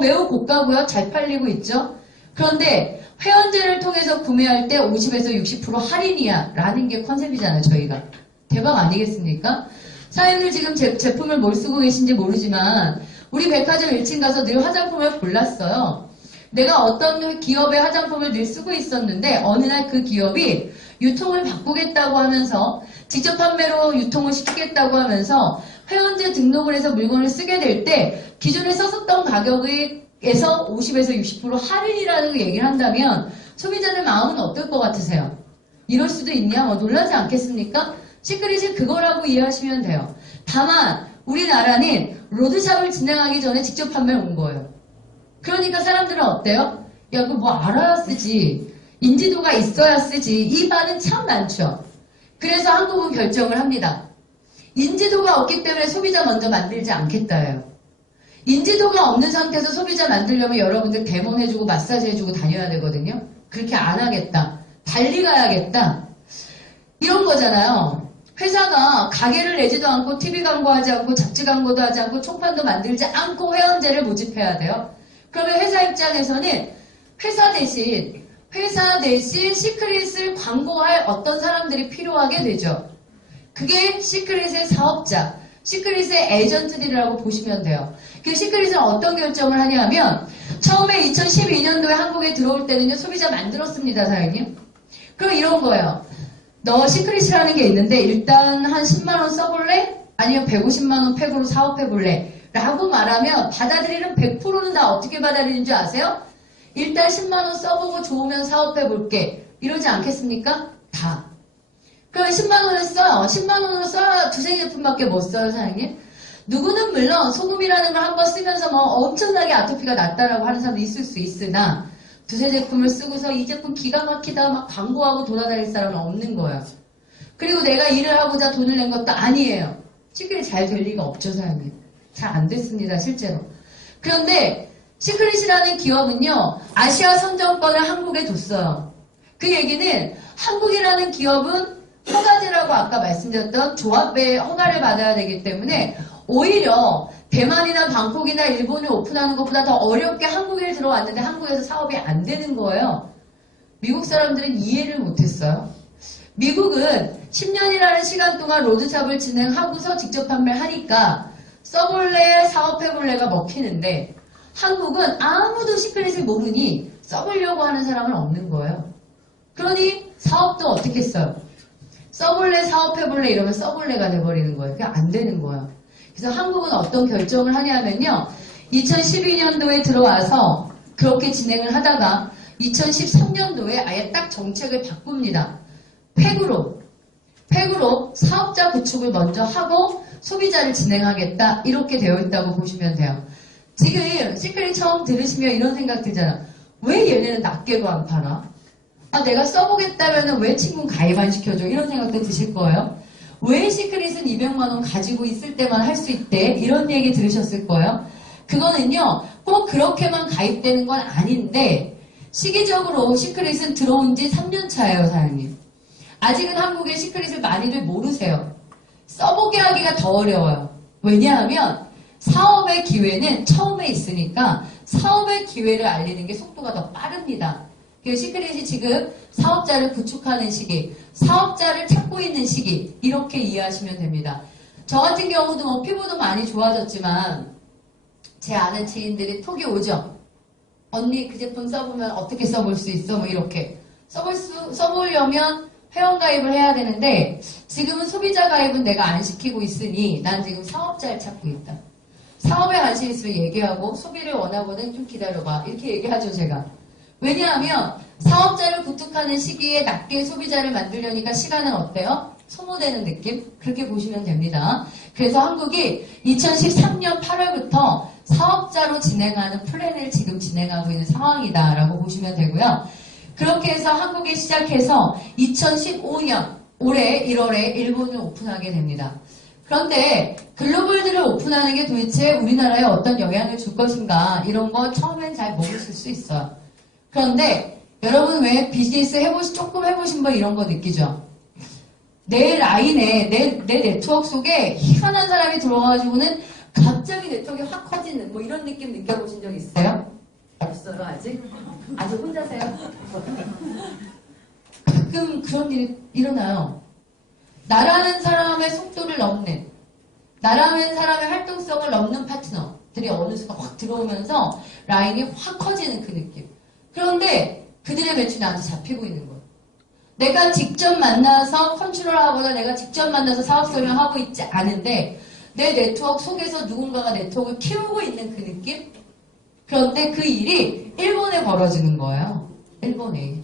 매우 고가고요. 잘 팔리고 있죠. 그런데 회원제를 통해서 구매할 때 50에서 60% 할인이야 라는 게 컨셉이잖아요, 저희가. 대박 아니겠습니까? 사장님들 지금 제품을 뭘 쓰고 계신지 모르지만 우리 백화점 1층 가서 늘 화장품을 골랐어요. 내가 어떤 기업의 화장품을 늘 쓰고 있었는데 어느 날 그 기업이 유통을 바꾸겠다고 하면서 직접 판매로 유통을 시키겠다고 하면서 회원제 등록을 해서 물건을 쓰게 될 때 기존에 썼었던 가격에서 50에서 60% 할인이라는 얘기를 한다면 소비자들 마음은 어떨 것 같으세요? 이럴 수도 있냐? 놀라지 않겠습니까? 시크릿이 그거라고 이해하시면 돼요. 다만 우리나라는 로드샵을 진행하기 전에 직접 판매를 온 거예요. 그러니까 사람들은 어때요? 야, 그거 뭐 알아야 쓰지. 인지도가 있어야 쓰지. 이 말은 참 많죠. 그래서 한국은 결정을 합니다. 인지도가 없기 때문에 소비자 먼저 만들지 않겠다예요. 인지도가 없는 상태에서 소비자 만들려면 여러분들 데모해주고 마사지 해주고 다녀야 되거든요. 그렇게 안 하겠다. 달리 가야겠다. 이런 거잖아요. 회사가 가게를 내지도 않고 TV 광고하지 않고 잡지 광고도 하지 않고 총판도 만들지 않고 회원제를 모집해야 돼요. 그러면 회사 입장에서는 회사 대신 시크릿을 광고할 어떤 사람들이 필요하게 되죠. 그게 시크릿의 사업자, 시크릿의 에이전트들이라고 보시면 돼요. 그 시크릿은 어떤 결정을 하냐면 처음에 2012년도에 한국에 들어올 때는요, 소비자 만들었습니다, 사장님. 그럼 이런 거예요. 너 시크릿이라는 게 있는데 일단 한 10만 원 써볼래? 아니면 150만 원 팩으로 사업해볼래? 라고 말하면 받아들이는 100%는 다 어떻게 받아들이는 줄 아세요? 일단 10만 원 써보고 좋으면 사업해볼게. 이러지 않겠습니까? 다. 그럼 10만 원을 써요. 10만 원으로 써야 두세 제품밖에 못 써요, 사장님. 누구는 물론 소금이라는 걸 한번 쓰면서 뭐 엄청나게 아토피가 낫다라고 하는 사람도 있을 수 있으나 두세 제품을 쓰고서 이 제품 기가 막히다 막 광고하고 돌아다닐 사람은 없는 거예요. 그리고 내가 일을 하고자 돈을 낸 것도 아니에요. 시크릿 잘 될 리가 없죠, 사장님. 잘 안 됐습니다, 실제로. 그런데 시크릿이라는 기업은요, 아시아 선정권을 한국에 뒀어요. 그 얘기는 한국이라는 기업은 허가제라고 아까 말씀드렸던 조합의 허가를 받아야 되기 때문에 오히려 대만이나 방콕이나 일본을 오픈하는 것보다 더 어렵게 한국에 들어왔는데 한국에서 사업이 안 되는 거예요. 미국 사람들은 이해를 못했어요. 미국은 10년이라는 시간 동안 로드샵을 진행하고서 직접 판매를 하니까 써볼래, 사업해볼래가 먹히는데 한국은 아무도 시크릿을 모르니 써보려고 하는 사람은 없는 거예요. 그러니 사업도 어떻게 써요? 써볼래, 사업해볼래 이러면 써볼래가 돼버리는 거예요. 그게 안 되는 거예요. 그래서 한국은 어떤 결정을 하냐면요. 2012년도에 들어와서 그렇게 진행을 하다가 2013년도에 아예 딱 정책을 바꿉니다. 팩으로 사업자 구축을 먼저 하고 소비자를 진행하겠다 이렇게 되어 있다고 보시면 돼요. 지금 시크릿 처음 들으시면 이런 생각 들잖아. 왜 얘네는 낱개도 안 팔아? 아, 내가 써보겠다면 왜 친구 가입 안 시켜줘? 이런 생각도 드실 거예요. 왜 시크릿은 200만 원 가지고 있을 때만 할 수 있대? 이런 얘기 들으셨을 거예요. 그거는요, 꼭 그렇게만 가입되는 건 아닌데 시기적으로 시크릿은 들어온 지 3년 차예요, 사장님. 아직은 한국에 시크릿을 많이들 모르세요. 써보게 하기가 더 어려워요. 왜냐하면 사업의 기회는 처음에 있으니까 사업의 기회를 알리는 게 속도가 더 빠릅니다. 시크릿이 지금 사업자를 구축하는 시기, 사업자를 찾고 있는 시기 이렇게 이해하시면 됩니다. 저 같은 경우도 뭐 피부도 많이 좋아졌지만 제 아는 지인들이 톡이 오죠. 언니 그 제품 써보면 어떻게 써볼 수 있어? 뭐 이렇게 써보려면 회원가입을 해야 되는데 지금은 소비자 가입은 내가 안 시키고 있으니 난 지금 사업자를 찾고 있다. 사업에 관심 있으면 얘기하고 소비를 원하고는 좀 기다려봐 이렇게 얘기하죠 제가. 왜냐하면 사업자를 구축하는 시기에 낮게 소비자를 만들려니까 시간은 어때요? 소모되는 느낌? 그렇게 보시면 됩니다. 그래서 한국이 2013년 8월부터 사업자로 진행하는 플랜을 지금 진행하고 있는 상황이다라고 보시면 되고요. 그렇게 해서 한국에 시작해서 2015년 올해 1월에 일본을 오픈하게 됩니다. 그런데 글로벌들을 오픈하는 게 도대체 우리나라에 어떤 영향을 줄 것인가 이런 거 처음엔 잘 모르실 수 있어요. 그런데 여러분 왜 비즈니스 조금 해보신 분 이런 거 느끼죠? 내 라인에 내 네트워크 속에 희한한 사람이 들어와가지고는 갑자기 네트워크가 확 커지는 뭐 이런 느낌 느껴보신 적 있어요? 없어요 아직? 아직 혼자세요? 가끔 그런 일이 일어나요. 나라는 사람의 속도를 넘는 나라는 사람의 활동성을 넘는 파트너들이 어느 순간 확 들어오면서 라인이 확 커지는 그 느낌. 그런데 그들의 매출이 나한테 잡히고 있는 거예요. 내가 직접 만나서 컨트롤하거나 내가 직접 만나서 사업 설명하고 있지 않은데 내 네트워크 속에서 누군가가 네트워크를 키우고 있는 그 느낌? 그런데 그 일이 일본에 벌어지는 거예요. 일본에.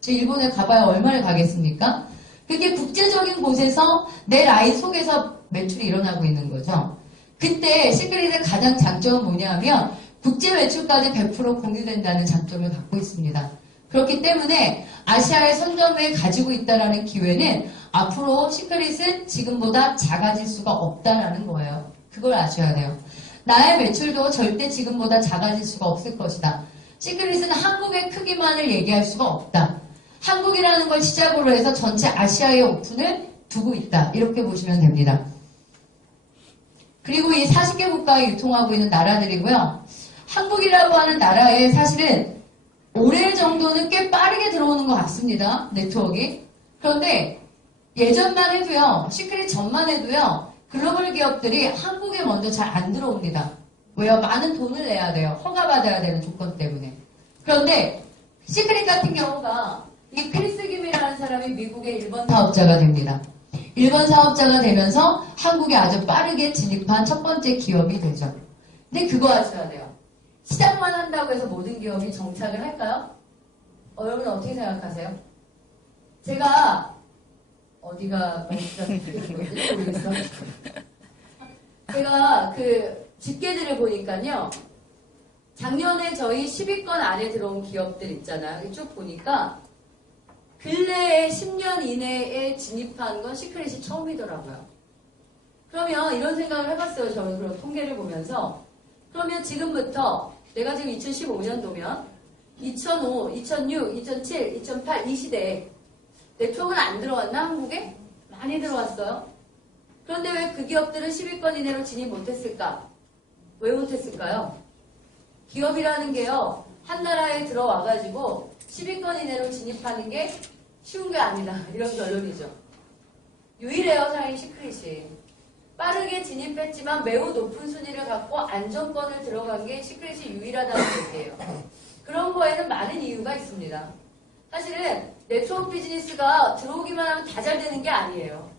제 일본에 가봐야 얼마나 가겠습니까? 그게 국제적인 곳에서 내 라인 속에서 매출이 일어나고 있는 거죠. 그때 시크릿의 가장 장점은 뭐냐면 국제 매출까지 100% 공유된다는 장점을 갖고 있습니다. 그렇기 때문에 아시아의 선점을 가지고 있다는 기회는 앞으로 시크릿은 지금보다 작아질 수가 없다는 거예요. 그걸 아셔야 돼요. 나의 매출도 절대 지금보다 작아질 수가 없을 것이다. 시크릿은 한국의 크기만을 얘기할 수가 없다. 한국이라는 걸 시작으로 해서 전체 아시아의 오픈을 두고 있다. 이렇게 보시면 됩니다. 그리고 이 40개 국가에 유통하고 있는 나라들이고요. 한국이라고 하는 나라에 사실은 올해 정도는 꽤 빠르게 들어오는 것 같습니다. 네트워크가. 그런데 예전만 해도요. 시크릿 전만 해도요. 글로벌 기업들이 한국에 먼저 잘 안 들어옵니다. 왜요? 많은 돈을 내야 돼요. 허가받아야 되는 조건 때문에. 그런데 시크릿 같은 경우가 이 크리스 김이라는 사람이 미국의 1번 사업자가 됩니다. 1번 사업자가 되면서 한국에 아주 빠르게 진입한 첫 번째 기업이 되죠. 근데 그거 아셔야 돼요. 시작만 한다고 해서 모든 기업이 정착을 할까요? 여러분 어떻게 생각하세요? 제가 어디가 말씀드리는지 모르겠어. 제가 그 집계들을 보니까요. 작년에 저희 10위권 안에 들어온 기업들 있잖아요. 쭉 보니까 근래에 10년 이내에 진입한 건 시크릿이 처음이더라고요. 그러면 이런 생각을 해봤어요. 저는 그런 통계를 보면서. 그러면 지금부터 내가 지금 2015년도면 2005, 2006, 2007, 2008 이 시대에 네트워크는 안 들어왔나 한국에? 많이 들어왔어요. 그런데 왜 그 기업들은 10위권 이내로 진입 못했을까? 왜 못했을까요? 기업이라는 게요. 한 나라에 들어와가지고 10위권 이내로 진입하는 게 쉬운 게 아니다. 이런 결론이죠. 유일해요. 사실 시크릿이. 빠르게 진입했지만 매우 높은 순위를 갖고 안정권을 들어간 게 시크릿이 유일하다는 얘기예요. 그런 거에는 많은 이유가 있습니다. 사실은 네트워크 비즈니스가 들어오기만 하면 다 잘 되는 게 아니에요.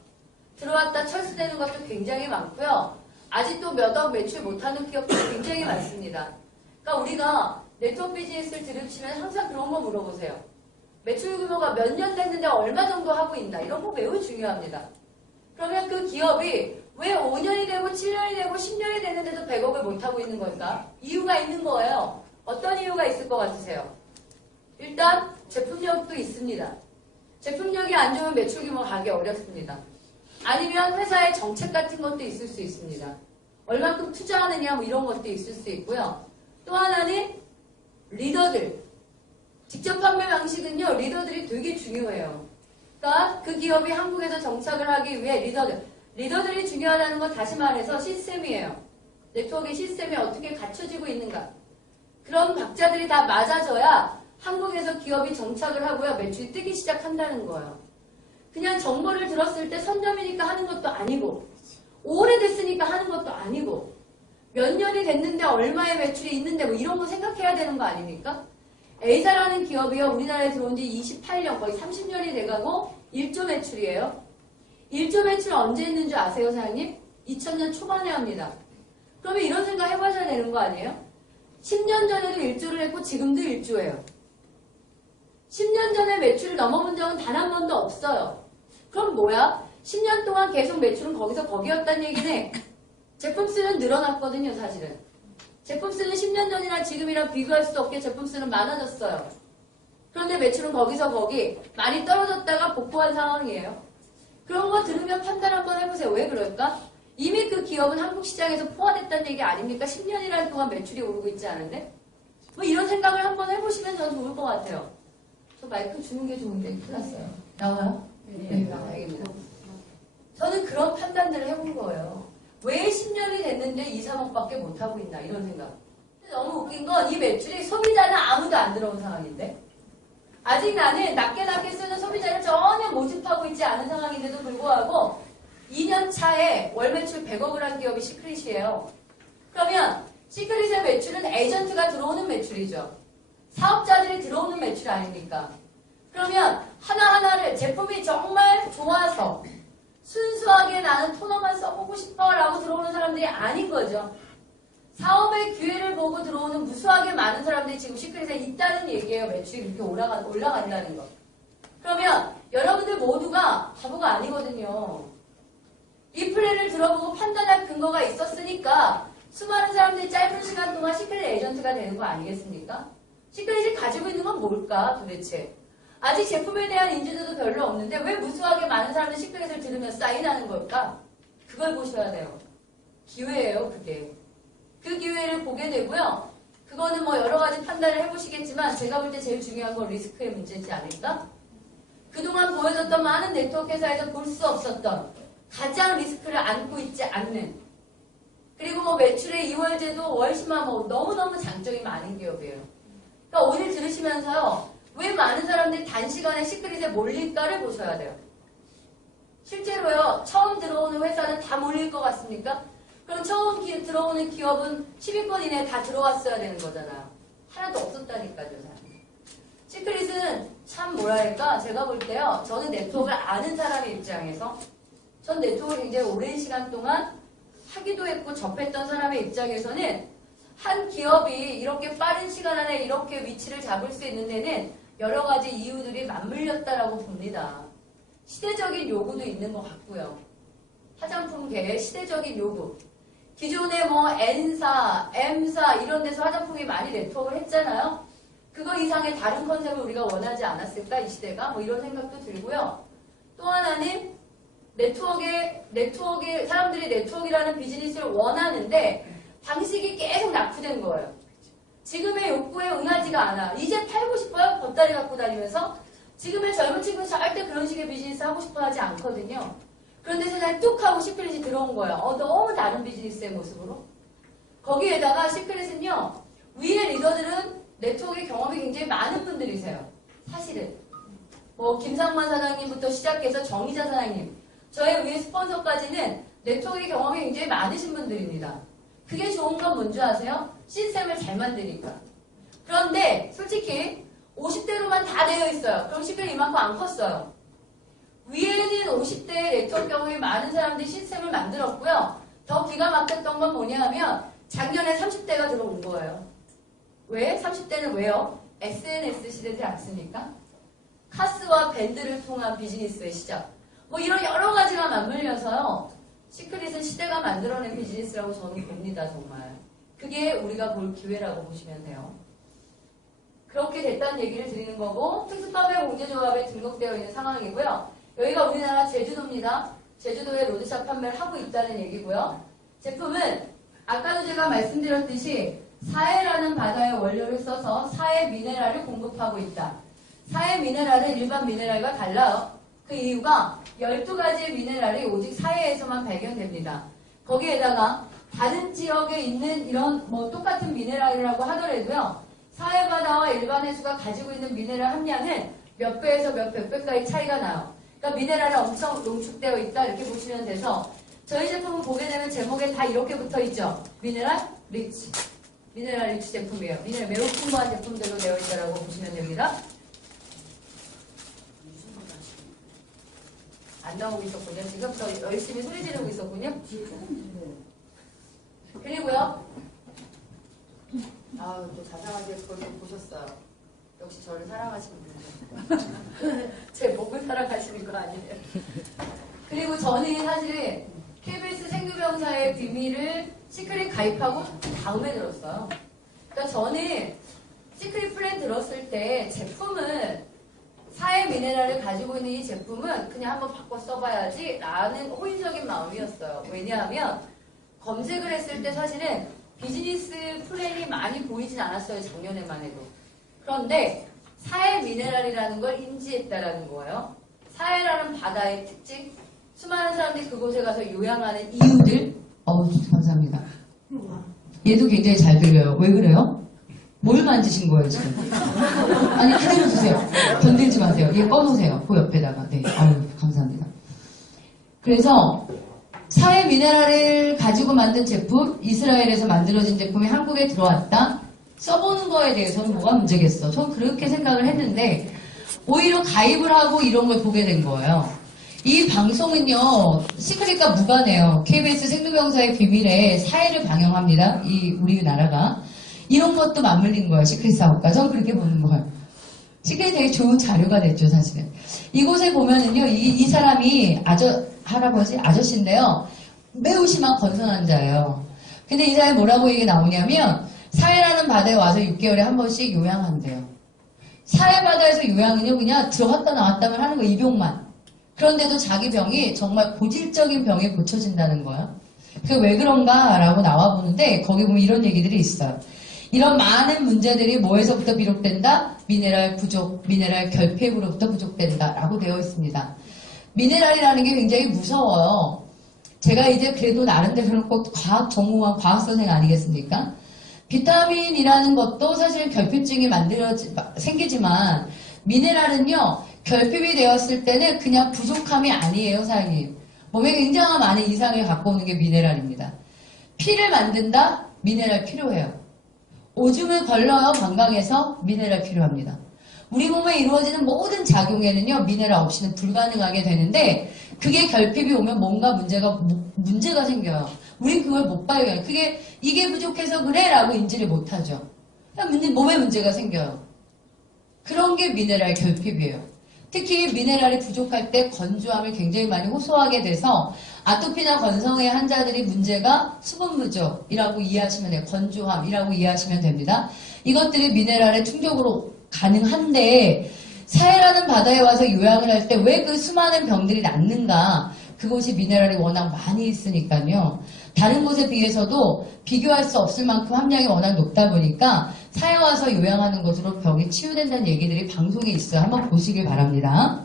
들어왔다 철수되는 것도 굉장히 많고요. 아직도 몇 억 매출 못하는 기업도 굉장히 많습니다. 그러니까 우리가 네트워크 비즈니스를 들으시면 항상 그런 거 물어보세요. 매출 규모가 몇 년 됐는데 얼마 정도 하고 있나 이런 거 매우 중요합니다. 그러면 그 기업이 왜 5년이 되고 7년이 되고 10년이 됐는데도 100억을 못하고 있는 걸까? 이유가 있는 거예요. 어떤 이유가 있을 것 같으세요? 일단 제품력도 있습니다. 제품력이 안 좋으면 매출 규모가 가기 어렵습니다. 아니면 회사의 정책 같은 것도 있을 수 있습니다. 얼만큼 투자하느냐 뭐 이런 것도 있을 수 있고요. 또 하나는 리더들. 직접 판매 방식은요. 리더들이 되게 중요해요. 그러니까 그 기업이 한국에서 정착을 하기 위해 리더들이 중요하다는 건 다시 말해서 시스템이에요. 네트워크 시스템이 어떻게 갖춰지고 있는가. 그런 박자들이 다 맞아져야 한국에서 기업이 정착을 하고요. 매출이 뜨기 시작한다는 거예요. 그냥 정보를 들었을 때 선점이니까 하는 것도 아니고 오래됐으니까 하는 것도 아니고 몇 년이 됐는데 얼마의 매출이 있는데 뭐 이런 거 생각해야 되는 거 아닙니까? A사라는 기업이요. 우리나라에 들어온 지 28년 거의 30년이 돼가고 1조 매출이에요. 1조 매출 언제 했는 줄 아세요 사장님? 2000년 초반에 합니다. 그러면 이런 생각 해보셔야 되는 거 아니에요? 10년 전에도 1조를 했고 지금도 1조예요. 10년 전에 매출을 넘어본 적은 단 한 번도 없어요. 그럼 뭐야? 10년 동안 계속 매출은 거기서 거기였다는 얘기네. 제품 수는 늘어났거든요, 사실은. 제품 수는 10년 전이랑 지금이랑 비교할 수 없게 제품 수는 많아졌어요. 그런데 매출은 거기서 거기 많이 떨어졌다가 복구한 상황이에요. 그런 거 들으면 판단 한번 해보세요. 왜 그럴까? 이미 그 기업은 한국 시장에서 포화됐다는 얘기 아닙니까? 10년이라는 동안 매출이 오르고 있지 않은데? 뭐 이런 생각을 한번 해보시면 전 좋을 것 같아요. 저 마이크 주는 게 좋은데 큰일 났어요. 나와요? 네, 다행입니다. 저는 그런 판단들을 해본 거예요. 왜 10년이 됐는데 2, 3억밖에 못하고 있나 이런 생각. 너무 웃긴 건 이 매출이 소비자는 아무도 안 들어온 상황인데 아직 나는 낮게 쓰는 소비자를 전혀 모집하고 있지 않은 상황인데도 불구하고 2년 차에 월 매출 100억을 한 기업이 시크릿이에요. 그러면 시크릿의 매출은 에이전트가 들어오는 매출이죠. 사업자들이 들어오는 매출 아닙니까? 그러면 하나하나를 제품이 정말 좋아서 순수하게 나는 토너만 써보고 싶어 라고 들어오는 사람들이 아닌 거죠. 사업의 기회를 보고 들어오는 무수하게 많은 사람들이 지금 시크릿에 있다는 얘기예요. 매출이 이렇게 올라간다는 거. 그러면 여러분들 모두가 바보가 아니거든요. 이 플랜을 들어보고 판단할 근거가 있었으니까 수많은 사람들이 짧은 시간 동안 시크릿 에이전트가 되는 거 아니겠습니까? 시크릿이 가지고 있는 건 뭘까 도대체? 아직 제품에 대한 인지도도 별로 없는데 왜 무수하게 많은 사람들이 시크릿을 들으면 사인하는 걸까? 그걸 보셔야 돼요. 기회예요, 그게. 그 기회를 보게 되고요. 그거는 뭐 여러 가지 판단을 해보시겠지만 제가 볼 때 제일 중요한 건 리스크의 문제지 않을까? 그동안 보여줬던 많은 네트워크 회사에서 볼 수 없었던 가장 리스크를 안고 있지 않는 그리고 뭐 매출의 2월제도 월시만 뭐 너무너무 장점이 많은 기업이에요. 그러니까 오늘 들으시면서요. 왜 많은 사람들이 단시간에 시크릿에 몰릴까를 보셔야 돼요. 실제로요. 처음 들어오는 회사는 다 몰릴 것 같습니까? 그럼 처음 들어오는 기업은 10위권 이내에 다 들어왔어야 되는 거잖아요. 하나도 없었다니까요. 시크릿은 참 뭐랄까 제가 볼 때요. 저는 네트워크를 아는 사람의 입장에서 전 네트워크를 굉장히 오랜 시간 동안 하기도 했고 접했던 사람의 입장에서는 한 기업이 이렇게 빠른 시간 안에 이렇게 위치를 잡을 수 있는 데는 여러 가지 이유들이 맞물렸다라고 봅니다. 시대적인 요구도 있는 것 같고요. 화장품계의 시대적인 요구. 기존에 뭐 N사, M사 이런 데서 화장품이 많이 네트워크를 했잖아요. 그거 이상의 다른 컨셉을 우리가 원하지 않았을까 이 시대가 뭐 이런 생각도 들고요. 또 하나는 네트워크에 사람들이 네트워크라는 비즈니스를 원하는데 방식이 계속 낙후된 거예요. 지금의 욕구에 응하지가 않아. 이제 팔고 싶어요? 겉다리 갖고 다니면서. 지금의 젊은 친구는 절대 그런 식의 비즈니스 하고 싶어 하지 않거든요. 그런데 세상에 뚝 하고 시크릿이 들어온 거예요. 너무 다른 비즈니스의 모습으로. 거기에다가 시크릿은요. 위의 리더들은 네트워크의 경험이 굉장히 많은 분들이세요. 사실은. 뭐 김상만 사장님부터 시작해서 정희자 사장님, 저의 위에 스폰서까지는 네트워크의 경험이 굉장히 많으신 분들입니다. 그게 좋은 건 뭔지 아세요? 시스템을 잘 만드니까. 그런데 솔직히 50대로만 다 되어 있어요. 그럼 시크릿 이만큼 안 컸어요. 위에는 50대 네트워크 경험이 많은 사람들이 시스템을 만들었고요. 더 기가 막혔던 건 뭐냐 하면 작년에 30대가 들어온 거예요. 왜? 30대는 왜요? SNS 시대지 않습니까? 카스와 밴드를 통한 비즈니스의 시작. 뭐 이런 여러 가지가 맞물려서요. 시크릿은 시대가 만들어낸 비즈니스라고 저는 봅니다. 정말. 그게 우리가 볼 기회라고 보시면 돼요. 그렇게 됐다는 얘기를 드리는 거고 특수법의 공제조합에 등록되어 있는 상황이고요. 여기가 우리나라 제주도입니다. 제주도에 로드샵 판매를 하고 있다는 얘기고요. 제품은 아까도 제가 말씀드렸듯이 사해라는 바다의 원료를 써서 사해 미네랄을 공급하고 있다. 사해 미네랄은 일반 미네랄과 달라요. 그 이유가 12가지의 미네랄이 오직 사해에서만 발견됩니다. 거기에다가 다른 지역에 있는 이런 뭐 똑같은 미네랄이라고 하더라도요. 사해 바다와 일반 해수가 가지고 있는 미네랄 함량은 몇 배에서 몇 배까지 차이가 나요. 그러니까 미네랄이 엄청 농축되어 있다 이렇게 보시면 돼서 저희 제품은 보게 되면 제목에 다 이렇게 붙어 있죠. 미네랄 리치. 미네랄 리치 제품이에요. 미네랄 매우 풍부한 제품들로 되어 있다고 보시면 됩니다. 안 나오고 있었군요. 지금 더 열심히 소리 지르고 있었군요. 그리고요. 아우, 또 자상하게 그걸 보셨어요. 역시 저를 사랑하시는 분이죠. 제 목을 사랑하시는 거 아니에요. 그리고 저는 사실 KBS 생유병사의 비밀을 시크릿 가입하고 다음에 들었어요. 그러니까 저는 시크릿 플랜 들었을 때 제품은 사해 미네랄을 가지고 있는 이 제품은 그냥 한번 바꿔 써봐야지 라는 호의적인 마음이었어요. 왜냐하면 검색을 했을 때 사실은 비즈니스 플랜이 많이 보이진 않았어요. 작년에만 해도. 그런데 사해 미네랄이라는 걸 인지했다라는 거예요. 사해라는 바다의 특징, 수많은 사람들이 그곳에 가서 요양하는 이유들. 감사합니다. 얘도 굉장히 잘 들려요. 왜 그래요? 뭘 만지신 거예요, 지금? 아니, 그대로 두세요. 건들지 마세요. 얘 꺼놓으세요. 그 옆에다가. 네. 감사합니다. 그래서 사해 미네랄을 가지고 만든 제품, 이스라엘에서 만들어진 제품이 한국에 들어왔다. 써보는 거에 대해서는 뭐가 문제겠어. 전 그렇게 생각을 했는데 오히려 가입을 하고 이런 걸 보게 된 거예요. 이 방송은요. 시크릿과 무관해요. KBS 생두병사의 비밀에 사해를 방영합니다. 우리나라가. 이런 것도 맞물린 거예요. 시크릿 사업과. 전 그렇게 보는 거예요. 시크릿 되게 좋은 자료가 됐죠. 사실은. 이곳에 보면은요. 이 사람이 아저씨인데요. 매우 심한 건선환자예요. 근데 이 사람이 뭐라고 얘기 나오냐면 사해라는 바다에 와서 6개월에 한 번씩 요양한대요. 사해 바다에서 요양은요. 그냥 들어갔다 나왔다만 하는 거 입용만. 그런데도 자기 병이 정말 고질적인 병에 고쳐진다는 거예요. 그게 왜 그런가라고 나와보는데 거기 보면 이런 얘기들이 있어요. 이런 많은 문제들이 뭐에서부터 비롯된다? 미네랄 부족, 미네랄 결핍으로부터 부족된다 라고 되어 있습니다. 미네랄이라는 게 굉장히 무서워요. 제가 이제 그래도 나름대로 꼭 과학 전공한 과학선생 아니겠습니까? 비타민이라는 것도 사실 결핍증이 생기지만 미네랄은요. 결핍이 되었을 때는 그냥 부족함이 아니에요, 사장님. 몸에 굉장한 많은 이상을 갖고 오는 게 미네랄입니다. 피를 만든다? 미네랄 필요해요. 오줌을 걸러요, 방광에서? 미네랄 필요합니다. 우리 몸에 이루어지는 모든 작용에는요, 미네랄 없이는 불가능하게 되는데, 그게 결핍이 오면 뭔가 문제가 생겨요. 우린 그걸 못 발견해요. 이게 부족해서 그래? 라고 인지를 못 하죠. 그냥 몸에 문제가 생겨요. 그런 게 미네랄 결핍이에요. 특히 미네랄이 부족할 때 건조함을 굉장히 많이 호소하게 돼서 아토피나 건성의 환자들이 문제가 수분 부족이라고 이해하시면 돼요. 건조함이라고 이해하시면 됩니다. 이것들이 미네랄의 충족으로 가능한데 사해라는 바다에 와서 요양을 할 때 왜 그 수많은 병들이 낫는가? 그곳이 미네랄이 워낙 많이 있으니까요. 다른 곳에 비해서도 비교할 수 없을 만큼 함량이 워낙 높다 보니까 사해 와서 요양하는 것으로 병이 치유된다는 얘기들이 방송에 있어요. 한번 보시길 바랍니다.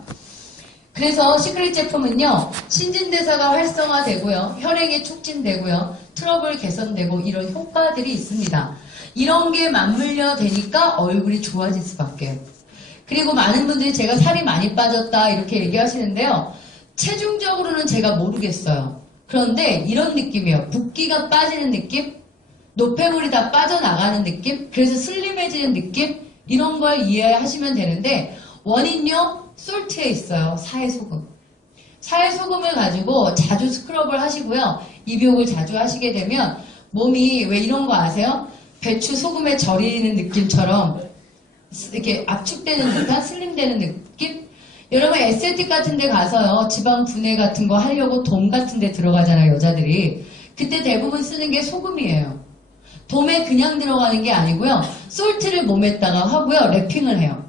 그래서 시크릿 제품은요, 신진대사가 활성화되고요, 혈액이 촉진되고요, 트러블 개선되고 이런 효과들이 있습니다. 이런 게 맞물려 되니까 얼굴이 좋아질 수밖에. 그리고 많은 분들이 제가 살이 많이 빠졌다 이렇게 얘기하시는데요. 체중적으로는 제가 모르겠어요. 그런데 이런 느낌이에요. 붓기가 빠지는 느낌? 노폐물이 다 빠져나가는 느낌? 그래서 슬림해지는 느낌? 이런 걸 이해하시면 되는데 원인요? 솔트에 있어요. 사해소금. 사해소금을 가지고 자주 스크럽을 하시고요. 입욕을 자주 하시게 되면 몸이 왜 이런 거 아세요? 배추 소금에 절이는 느낌처럼 이렇게 압축되는 듯한 슬림되는 느낌? 여러분 에스테틱 같은 데 가서요. 지방 분해 같은 거 하려고 돔 같은 데 들어가잖아요. 여자들이. 그때 대부분 쓰는 게 소금이에요. 돔에 그냥 들어가는 게 아니고요. 솔트를 몸에다가 하고요. 랩핑을 해요.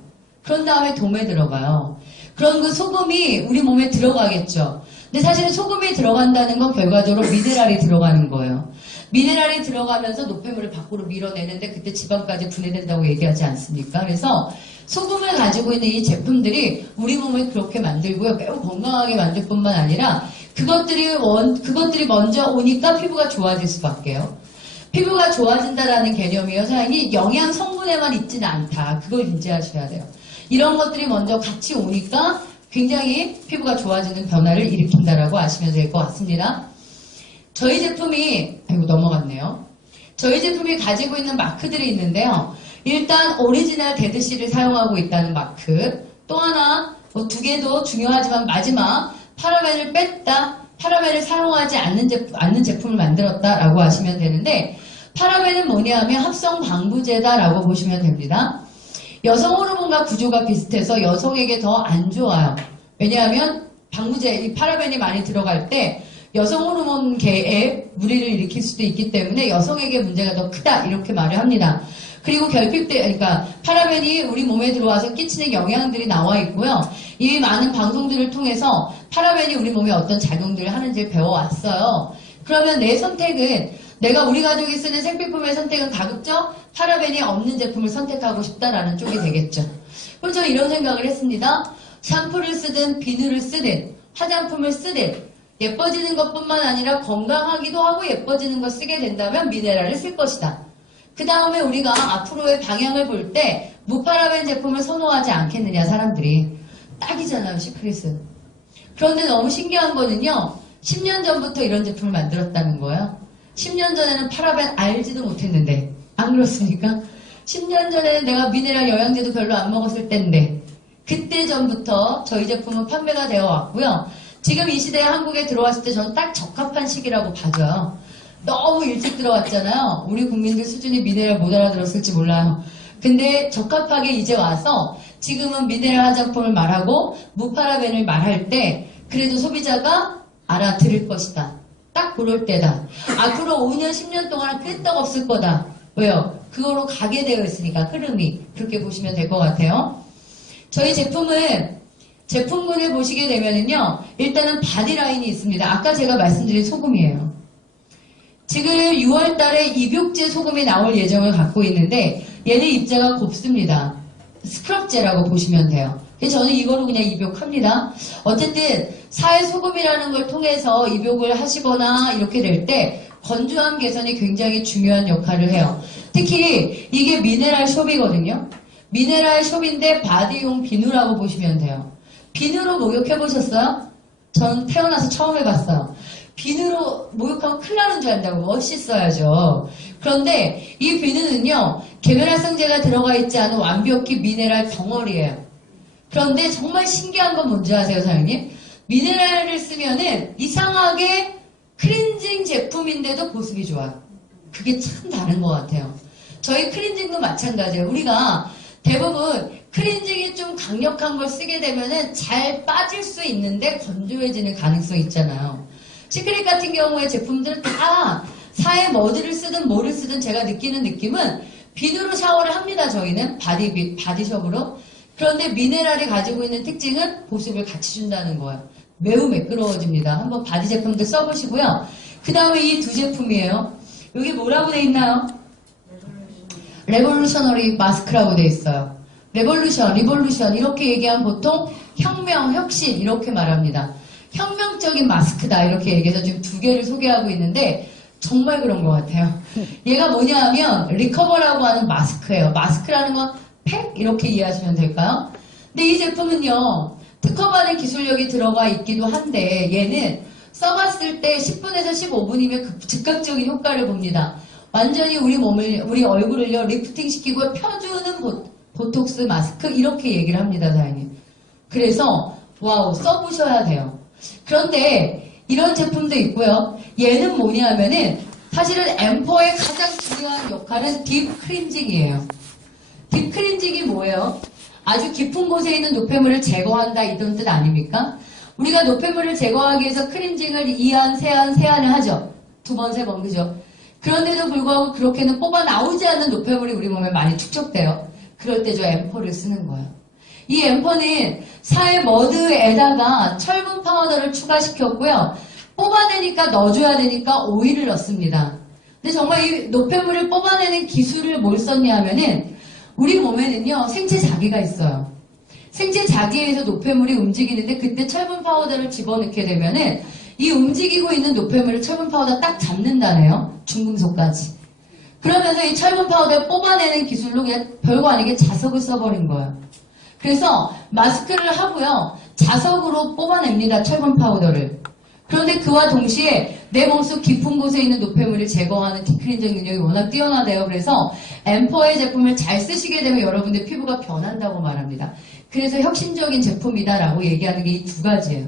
그런 다음에 돔에 들어가요. 그런 그 소금이 우리 몸에 들어가겠죠. 근데 사실은 소금이 들어간다는 건 결과적으로 미네랄이 들어가는 거예요. 미네랄이 들어가면서 노폐물을 밖으로 밀어내는데 그때 지방까지 분해된다고 얘기하지 않습니까? 그래서 소금을 가지고 있는 이 제품들이 우리 몸을 그렇게 만들고요. 매우 건강하게 만들 뿐만 아니라 그것들이 먼저 오니까 피부가 좋아질 수밖에요. 피부가 좋아진다라는 개념이요. 사장님 영양 성분에만 있지는 않다. 그걸 인지하셔야 돼요. 이런 것들이 먼저 같이 오니까 굉장히 피부가 좋아지는 변화를 일으킨다라고 아시면 될 것 같습니다. 저희 제품이 넘어갔네요. 저희 제품이 가지고 있는 마크들이 있는데요. 일단 오리지널 데드씨를 사용하고 있다는 마크. 또 하나 두 개도 중요하지만 마지막 파라벤을 뺐다. 파라벤을 사용하지 않는 제품을 만들었다라고 하시면 되는데 파라벤은 뭐냐 하면 합성 방부제다라고 보시면 됩니다. 여성 호르몬과 구조가 비슷해서 여성에게 더 안 좋아요. 왜냐하면 방부제, 이 파라벤이 많이 들어갈 때 여성 호르몬계에 무리를 일으킬 수도 있기 때문에 여성에게 문제가 더 크다 이렇게 말을 합니다. 그리고 그러니까 파라벤이 우리 몸에 들어와서 끼치는 영향들이 나와 있고요. 이 많은 방송들을 통해서 파라벤이 우리 몸에 어떤 작용들을 하는지 배워왔어요. 그러면 내 선택은 우리 가족이 쓰는 생필품의 선택은 가급적 파라벤이 없는 제품을 선택하고 싶다라는 쪽이 되겠죠. 그럼 저는 이런 생각을 했습니다. 샴푸를 쓰든 비누를 쓰든 화장품을 쓰든 예뻐지는 것뿐만 아니라 건강하기도 하고 예뻐지는 거 쓰게 된다면 미네랄을 쓸 것이다. 그 다음에 우리가 앞으로의 방향을 볼 때 무파라벤 제품을 선호하지 않겠느냐 사람들이. 딱이잖아요 시크릿은. 그런데 너무 신기한 거는요. 10년 전부터 이런 제품을 만들었다는 거예요. 10년 전에는 파라벤 알지도 못했는데 안 그렇습니까? 10년 전에는 내가 미네랄 영양제도 별로 안 먹었을 때인데 그때 전부터 저희 제품은 판매가 되어 왔고요. 지금 이 시대에 한국에 들어왔을 때 저는 딱 적합한 시기라고 봐줘요. 너무 일찍 들어왔잖아요. 우리 국민들 수준이 미네랄 못 알아들었을지 몰라요. 근데 적합하게 이제 와서 지금은 미네랄 화장품을 말하고 무파라벤을 말할 때 그래도 소비자가 알아들을 것이다. 딱 그럴 때다. 앞으로 5년, 10년 동안은 끄떡없을 거다. 왜요? 그거로 가게 되어 있으니까 흐름이. 그렇게 보시면 될 것 같아요. 저희 제품군을 보시게 되면은요. 일단은 바디라인이 있습니다. 아까 제가 말씀드린 소금이에요. 지금 6월 달에 입욕제 소금이 나올 예정을 갖고 있는데 얘네 입자가 곱습니다. 스크럽제라고 보시면 돼요. 그래서 저는 이거로 그냥 입욕합니다. 어쨌든 사해 소금이라는 걸 통해서 입욕을 하시거나 이렇게 될 때 건조함 개선이 굉장히 중요한 역할을 해요. 특히 이게 미네랄 숍이거든요. 미네랄 숍인데 바디용 비누라고 보시면 돼요. 비누로 목욕해 보셨어요? 전 태어나서 처음 해봤어요. 비누로 목욕하고 큰일 나는 줄 안다고 멋있어야죠. 그런데 이 비누는요, 계면활성제가 들어가 있지 않은 완벽히 미네랄 덩어리예요. 그런데 정말 신기한 건 뭔지 아세요, 사장님? 미네랄을 쓰면은 이상하게 클렌징 제품인데도 보습이 좋아요. 그게 참 다른 것 같아요. 저희 클렌징도 마찬가지예요. 우리가 대부분 클렌징이 좀 강력한 걸 쓰게 되면은 잘 빠질 수 있는데 건조해지는 가능성이 있잖아요. 시크릿 같은 경우에 제품들은 다 사에 머드를 쓰든 뭐를 쓰든 제가 느끼는 느낌은 비누로 샤워를 합니다. 저희는 바디숍으로. 그런데 미네랄이 가지고 있는 특징은 보습을 같이 준다는 거예요. 매우 매끄러워집니다. 한번 바디 제품들 써보시고요. 그 다음에 이 두 제품이에요. 여기 뭐라고 돼 있나요? 레볼루셔너리 마스크라고 돼 있어요. 리볼루션 이렇게 얘기하면 보통 혁명, 혁신 이렇게 말합니다. 혁명적인 마스크다 이렇게 얘기해서 지금 두 개를 소개하고 있는데 정말 그런 것 같아요. 얘가 뭐냐 하면 리커버라고 하는 마스크예요. 마스크라는 건 팩? 이렇게 이해하시면 될까요? 근데 이 제품은요, 특허받은 기술력이 들어가 있기도 한데 얘는 써봤을 때 10분에서 15분이면 즉각적인 효과를 봅니다. 완전히 우리 얼굴을요, 리프팅 시키고 펴주는 보톡스 마스크 이렇게 얘기를 합니다, 사장님. 그래서 와우, 써보셔야 돼요. 그런데 이런 제품도 있고요. 얘는 뭐냐면은 사실은 앰퍼의 가장 중요한 역할은 딥 클렌징이에요. 딥 클렌징이 뭐예요? 아주 깊은 곳에 있는 노폐물을 제거한다 이런 뜻 아닙니까? 우리가 노폐물을 제거하기 위해서 클렌징을 2안, 3안을 하죠. 2번, 3번, 그죠? 그런데도 불구하고 그렇게는 뽑아 나오지 않는 노폐물이 우리 몸에 많이 축적돼요. 그럴 때 저 앰퍼를 쓰는 거예요. 이 앰퍼는 사의 머드에다가 철분 파우더를 추가시켰고요. 뽑아내니까 넣어줘야 되니까 오일을 넣습니다. 근데 정말 이 노폐물을 뽑아내는 기술을 뭘 썼냐 하면은 우리 몸에는요, 생체 자기가 있어요. 생체 자기에서 노폐물이 움직이는데 그때 철분 파우더를 집어넣게 되면은 이 움직이고 있는 노폐물을 철분 파우더 딱 잡는다네요. 중금속까지. 그러면서 이 철분 파우더를 뽑아내는 기술로 그냥 별거 아니게 자석을 써버린 거예요. 그래서 마스크를 하고요. 자석으로 뽑아냅니다. 철분 파우더를. 그런데 그와 동시에 내 몸속 깊은 곳에 있는 노폐물을 제거하는 딥클렌징 능력이 워낙 뛰어나대요. 그래서 앰퍼의 제품을 잘 쓰시게 되면 여러분들 피부가 변한다고 말합니다. 그래서 혁신적인 제품이다라고 얘기하는 게 이 두 가지예요.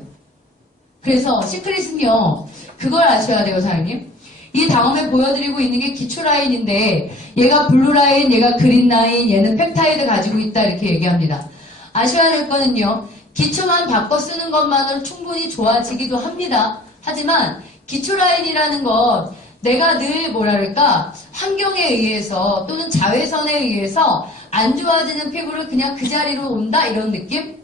그래서 시크릿은요. 그걸 아셔야 돼요, 사장님. 이 다음에 보여드리고 있는 게 기초 라인인데 얘가 블루 라인, 얘가 그린 라인, 얘는 펩타이드 가지고 있다 이렇게 얘기합니다. 아셔야 될 거는요. 기초만 바꿔 쓰는 것만으로 충분히 좋아지기도 합니다. 하지만 기초 라인이라는 건 내가 늘 뭐랄까 환경에 의해서 또는 자외선에 의해서 안 좋아지는 피부를 그냥 그 자리로 온다 이런 느낌?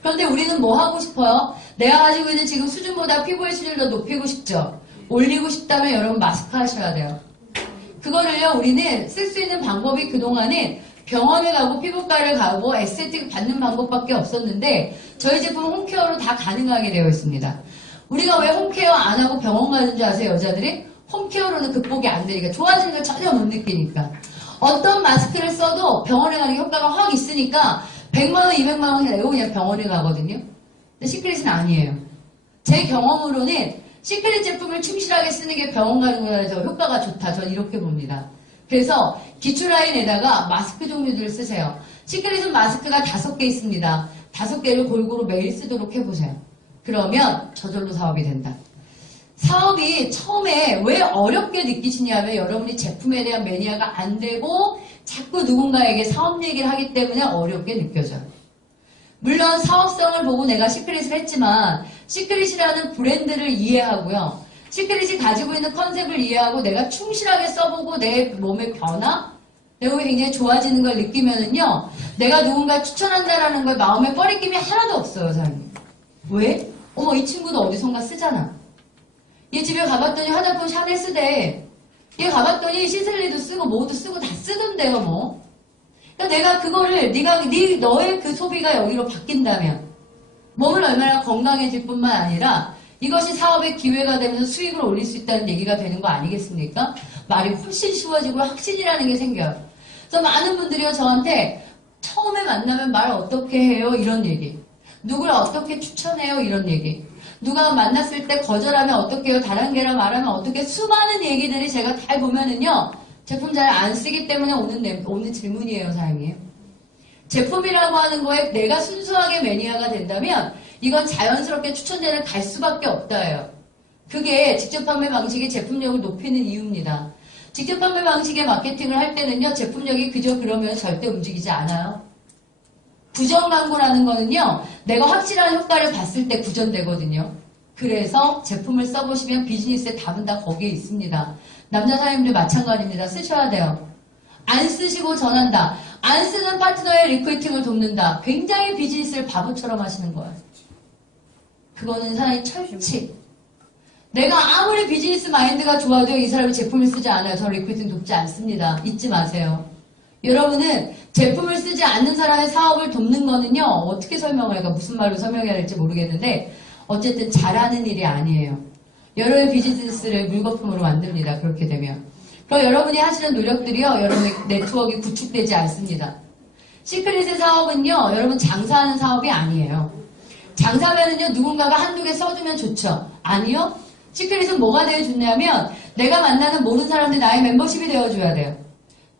그런데 우리는 뭐 하고 싶어요? 내가 가지고 있는 지금 수준보다 피부의 수준을 더 높이고 싶죠? 올리고 싶다면 여러분 마스크 하셔야 돼요. 그거를요 우리는 쓸 수 있는 방법이 그동안은 병원에 가고 피부과를 가고 에스테틱 받는 방법밖에 없었는데 저희 제품 홈케어로 다 가능하게 되어 있습니다. 우리가 왜 홈케어 안 하고 병원 가는 줄 아세요? 여자들이? 홈케어로는 극복이 안 되니까 좋아지는 걸 전혀 못 느끼니까 어떤 마스크를 써도 병원에 가는 게 효과가 확 있으니까 100만원, 200만원 내고 그냥 병원에 가거든요. 근데 시크릿은 아니에요. 제 경험으로는 시크릿 제품을 충실하게 쓰는 게 병원 가는 거라서 효과가 좋다. 저는 이렇게 봅니다. 그래서 기초 라인에다가 마스크 종류들을 쓰세요. 시크릿은 마스크가 5개 있습니다. 5개를 골고루 매일 쓰도록 해보세요. 그러면 저절로 사업이 된다. 사업이 처음에 왜 어렵게 느끼시냐면 여러분이 제품에 대한 매니아가 안 되고 자꾸 누군가에게 사업 얘기를 하기 때문에 어렵게 느껴져요. 물론 사업성을 보고 내가 시크릿을 했지만 시크릿이라는 브랜드를 이해하고요. 시크릿이 가지고 있는 컨셉을 이해하고 내가 충실하게 써보고 내 몸의 변화, 내 몸이 굉장히 좋아지는 걸 느끼면은요. 내가 누군가 추천한다라는 걸 마음에 꺼리낌이 하나도 없어요, 사장님. 왜? 어머 이 친구도 어디선가 쓰잖아. 얘 집에 가봤더니 화장품 샤넬 쓰대. 얘 가봤더니 시슬리도 쓰고 뭐도 쓰고 다 쓰던데요, 뭐. 그러니까 내가 그거를 너의 그 소비가 여기로 바뀐다면 몸을 얼마나 건강해질 뿐만 아니라 이것이 사업의 기회가 되면서 수익을 올릴 수 있다는 얘기가 되는 거 아니겠습니까? 말이 훨씬 쉬워지고 확신이라는 게 생겨요. 그래서 많은 분들이요 저한테 처음에 만나면 말 어떻게 해요? 이런 얘기. 누굴 어떻게 추천해요? 이런 얘기. 누가 만났을 때 거절하면 어떡해요? 다단계라 말하면 어떻게? 수많은 얘기들이 제가 다 보면은요. 제품 잘 안 쓰기 때문에 오는 질문이에요, 사장님. 제품이라고 하는 거에 내가 순수하게 매니아가 된다면 이건 자연스럽게 추천제를 갈 수밖에 없다예요. 그게 직접 판매 방식이 제품력을 높이는 이유입니다. 직접 판매 방식의 마케팅을 할 때는요. 제품력이 그저 그러면 절대 움직이지 않아요. 구전 광고라는 거는요. 내가 확실한 효과를 봤을 때 구전되거든요. 그래서 제품을 써보시면 비즈니스의 답은 다 거기에 있습니다. 남자 사장님들 마찬가지입니다. 쓰셔야 돼요. 안 쓰시고 전한다. 안 쓰는 파트너의 리크루팅을 돕는다. 굉장히 비즈니스를 바보처럼 하시는 거예요. 그거는 사장님 철칙. 내가 아무리 비즈니스 마인드가 좋아도 이 사람이 제품을 쓰지 않아요. 저 리크루팅 돕지 않습니다. 잊지 마세요. 여러분은 제품을 쓰지 않는 사람의 사업을 돕는 거는요. 어떻게 설명할까? 무슨 말로 설명해야 할지 모르겠는데 어쨌든 잘하는 일이 아니에요. 여러분의 비즈니스를 물거품으로 만듭니다. 그렇게 되면. 그럼 여러분이 하시는 노력들이요. 여러분의 네트워크가 구축되지 않습니다. 시크릿의 사업은요. 여러분 장사하는 사업이 아니에요. 장사면은요. 누군가가 한두 개 써주면 좋죠. 아니요. 시크릿은 뭐가 되어 좋냐면 내가 만나는 모든 사람들이 나의 멤버십이 되어줘야 돼요.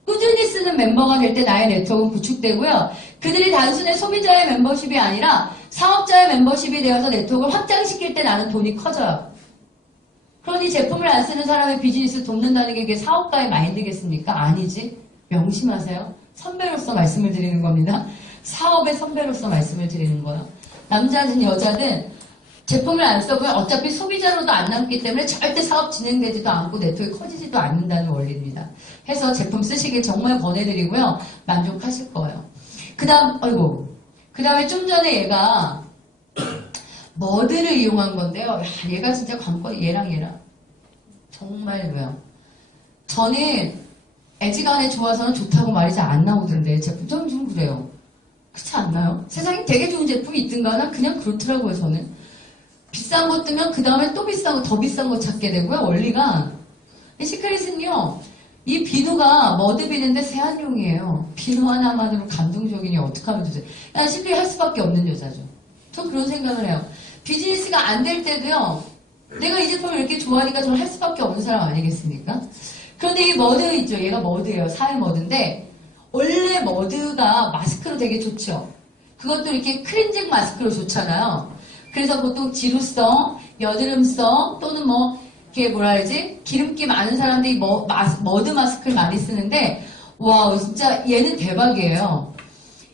꾸준히 쓰는 멤버가 될 때 나의 네트워크는 구축되고요. 그들이 단순히 소비자의 멤버십이 아니라 사업자의 멤버십이 되어서 네트워크를 확장시킬 때 나는 돈이 커져요. 그러니 제품을 안 쓰는 사람의 비즈니스를 돕는다는 게 그게 사업가의 마인드겠습니까? 아니지. 명심하세요. 선배로서 말씀을 드리는 겁니다. 사업의 선배로서 말씀을 드리는 거예요. 남자든 여자든 제품을 안 써보면 어차피 소비자로도 안 남기 때문에 절대 사업 진행되지도 않고 네트워크가 커지지도 않는다는 원리입니다. 해서 제품 쓰시길 정말 권해드리고요. 만족하실 거예요. 그 다음에 좀 전에 얘가 머드를 이용한 건데요. 야, 얘가 진짜 관건이 얘랑 정말로요. 저는 애지간에 좋아서는 좋다고 말이 잘 안 나오던데 제품 좀 그래요. 그렇지 않나요? 세상에 되게 좋은 제품이 있든가 나 그냥 그렇더라고요. 저는 비싼 거 뜨면 그 다음에 또 비싼 거 더 비싼 거 찾게 되고요. 원리가 시크릿은요. 이 비누가 머드 비누인데 세안용이에요. 비누 하나만으로 감동적이니 어떡하면 좋지? 난 시크릿 할 수밖에 없는 여자죠. 전 그런 생각을 해요. 비즈니스가 안 될 때도요. 내가 이 제품을 이렇게 좋아하니까 저는 할 수밖에 없는 사람 아니겠습니까? 그런데 이 머드 있죠. 얘가 머드예요. 사회 머드인데 원래 머드가 마스크로 되게 좋죠. 그것도 이렇게 크린징 마스크로 좋잖아요. 그래서 보통 지루성, 여드름성 또는 이게 뭐라 그러지? 기름기 많은 사람들이 머드 마스크를 많이 쓰는데 와 진짜 얘는 대박이에요.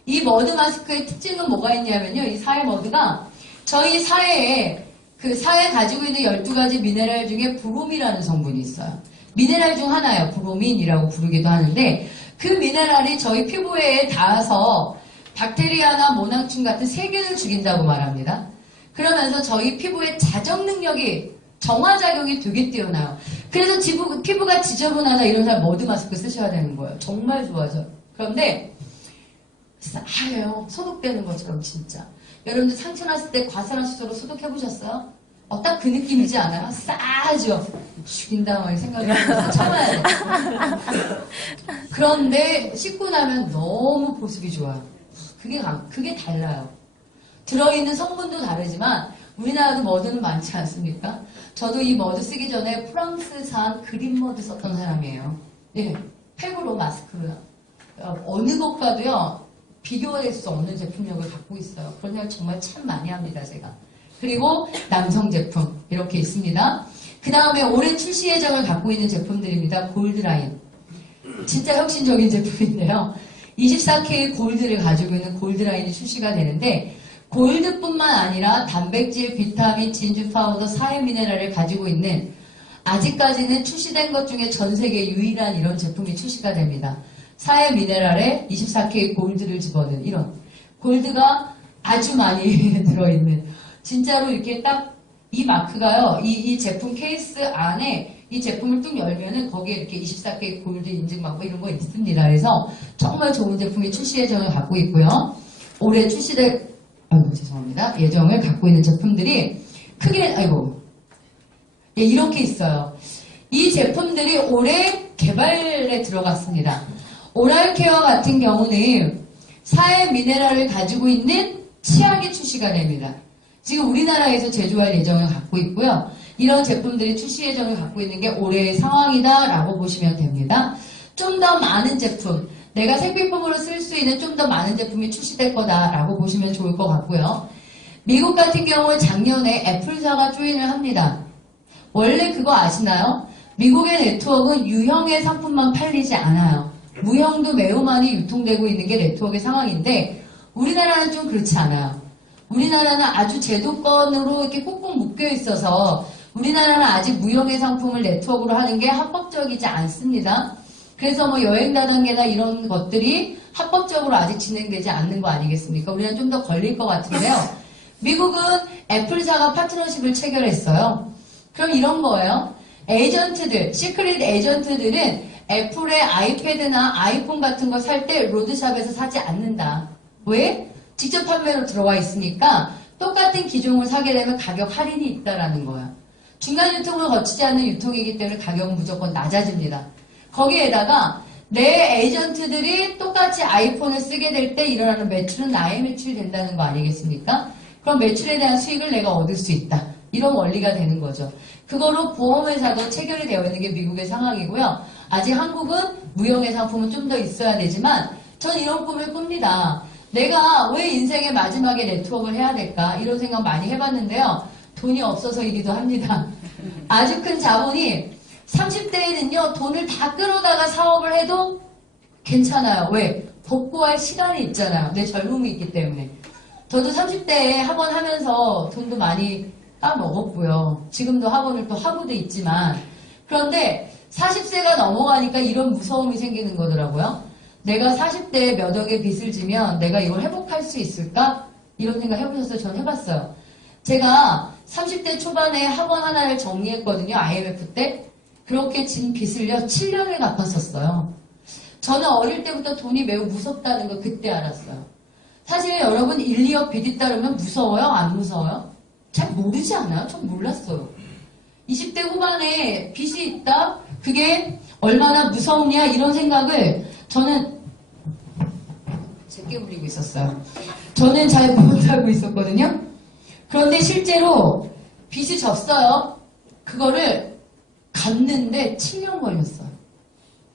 이 머드 마스크의 특징은 뭐가 있냐면요. 이 사회 머드가 저희 사회에 그 사회 가지고 있는 12가지 미네랄 중에 브로민이라는 성분이 있어요. 미네랄 중 하나예요. 브로민이라고 부르기도 하는데 그 미네랄이 저희 피부에 닿아서 박테리아나 모낭충 같은 세균을 죽인다고 말합니다. 그러면서 저희 피부의 자정 능력이 정화작용이 되게 뛰어나요. 그래서 피부가 지저분하다 이런 사람 머드 마스크 쓰셔야 되는 거예요. 정말 좋아져요. 그런데 하얘요. 소독되는 것처럼 진짜. 여러분들 상처 났을 때 과산화수소로 소독해보셨어요? 딱 그 느낌이지 않아요? 싸죠. 죽인다 막 생각이 나면서 참아야 돼. 그런데 씻고 나면 너무 보습이 좋아요. 그게 달라요. 들어있는 성분도 다르지만 우리나라도 머드는 많지 않습니까? 저도 이 머드 쓰기 전에 프랑스산 그린 머드 썼던 사람이에요. 예, 팩으로 마스크로. 어느 것과도요 비교할 수 없는 제품력을 갖고 있어요. 그런 생각 정말 참 많이 합니다, 제가. 그리고 남성 제품 이렇게 있습니다. 그 다음에 올해 출시 예정을 갖고 있는 제품들입니다. 골드라인. 진짜 혁신적인 제품인데요. 24K 골드를 가지고 있는 골드라인이 출시가 되는데 골드뿐만 아니라 단백질, 비타민, 진주 파우더, 사회 미네랄을 가지고 있는 아직까지는 출시된 것 중에 전 세계 유일한 이런 제품이 출시가 됩니다. 사회 미네랄에 24K 골드를 집어넣은 이런 골드가 아주 많이 들어있는 진짜로 이렇게 딱 이 마크가요. 이 제품 케이스 안에 이 제품을 뚝 열면은 거기에 이렇게 24K 골드 인증받고 이런 거 있습니다. 그래서 정말 좋은 제품이 출시 예정을 갖고 있고요. 올해 출시될 죄송합니다. 예정을 갖고 있는 제품들이 크게 예, 이렇게 있어요. 이 제품들이 올해 개발에 들어갔습니다. 오랄케어 같은 경우는 사회 미네랄을 가지고 있는 치약이 출시가 됩니다. 지금 우리나라에서 제조할 예정을 갖고 있고요. 이런 제품들이 출시 예정을 갖고 있는 게 올해의 상황이다라고 보시면 됩니다. 좀 더 많은 제품, 내가 생필품으로 쓸 수 있는 좀 더 많은 제품이 출시될 거다라고 보시면 좋을 것 같고요. 미국 같은 경우는 작년에 애플사가 조인을 합니다. 원래 그거 아시나요? 미국의 네트워크는 유형의 상품만 팔리지 않아요. 무형도 매우 많이 유통되고 있는 게 네트워크의 상황인데 우리나라는 좀 그렇지 않아요. 우리나라는 아주 제도권으로 이렇게 꾹꾹 묶여 있어서 우리나라는 아직 무형의 상품을 네트워크로 하는 게 합법적이지 않습니다. 그래서 뭐 여행 다단계나 이런 것들이 합법적으로 아직 진행되지 않는 거 아니겠습니까? 우리는 좀 더 걸릴 것 같은데요. 미국은 애플사가 파트너십을 체결했어요. 그럼 이런 거예요. 에이전트들, 시크릿 에이전트들은 애플의 아이패드나 아이폰 같은 거 살 때 로드샵에서 사지 않는다. 왜? 직접 판매로 들어와 있으니까 똑같은 기종을 사게 되면 가격 할인이 있다라는 거야. 중간 유통을 거치지 않는 유통이기 때문에 가격은 무조건 낮아집니다. 거기에다가 내 에이전트들이 똑같이 아이폰을 쓰게 될 때 일어나는 매출은 나의 매출이 된다는 거 아니겠습니까? 그럼 매출에 대한 수익을 내가 얻을 수 있다. 이런 원리가 되는 거죠. 그거로 보험회사도 체결이 되어 있는 게 미국의 상황이고요. 아직 한국은 무형의 상품은 좀 더 있어야 되지만 전 이런 꿈을 꿉니다. 내가 왜 인생의 마지막에 네트워크를 해야 될까? 이런 생각 많이 해봤는데요. 돈이 없어서이기도 합니다. 아주 큰 자본이 30대에는요. 돈을 다 끌어다가 사업을 해도 괜찮아요. 왜? 복구할 시간이 있잖아요. 내 젊음이 있기 때문에. 저도 30대에 학원 하면서 돈도 많이 따먹었고요. 지금도 학원을 또 하고도 있지만 그런데 40세가 넘어가니까 이런 무서움이 생기는 거더라고요. 내가 40대에 몇 억의 빚을 지면 내가 이걸 회복할 수 있을까? 이런 생각 해보셨어요? 전 해봤어요. 제가 30대 초반에 학원 하나를 정리했거든요. IMF 때. 그렇게 진 빚을요. 7년을 갚았었어요. 저는 어릴 때부터 돈이 매우 무섭다는 걸 그때 알았어요. 사실 여러분 1, 2억 빚 있다 그러면 무서워요? 안 무서워요? 잘 모르지 않아요? 전 몰랐어요. 20대 후반에 빚이 있다? 그게 얼마나 무섭냐 이런 생각을 저는 제게 부리고 있었어요. 저는 잘 못하고 있었거든요. 그런데 실제로 빚이 졌어요. 그거를 갚는데 7년 걸렸어요.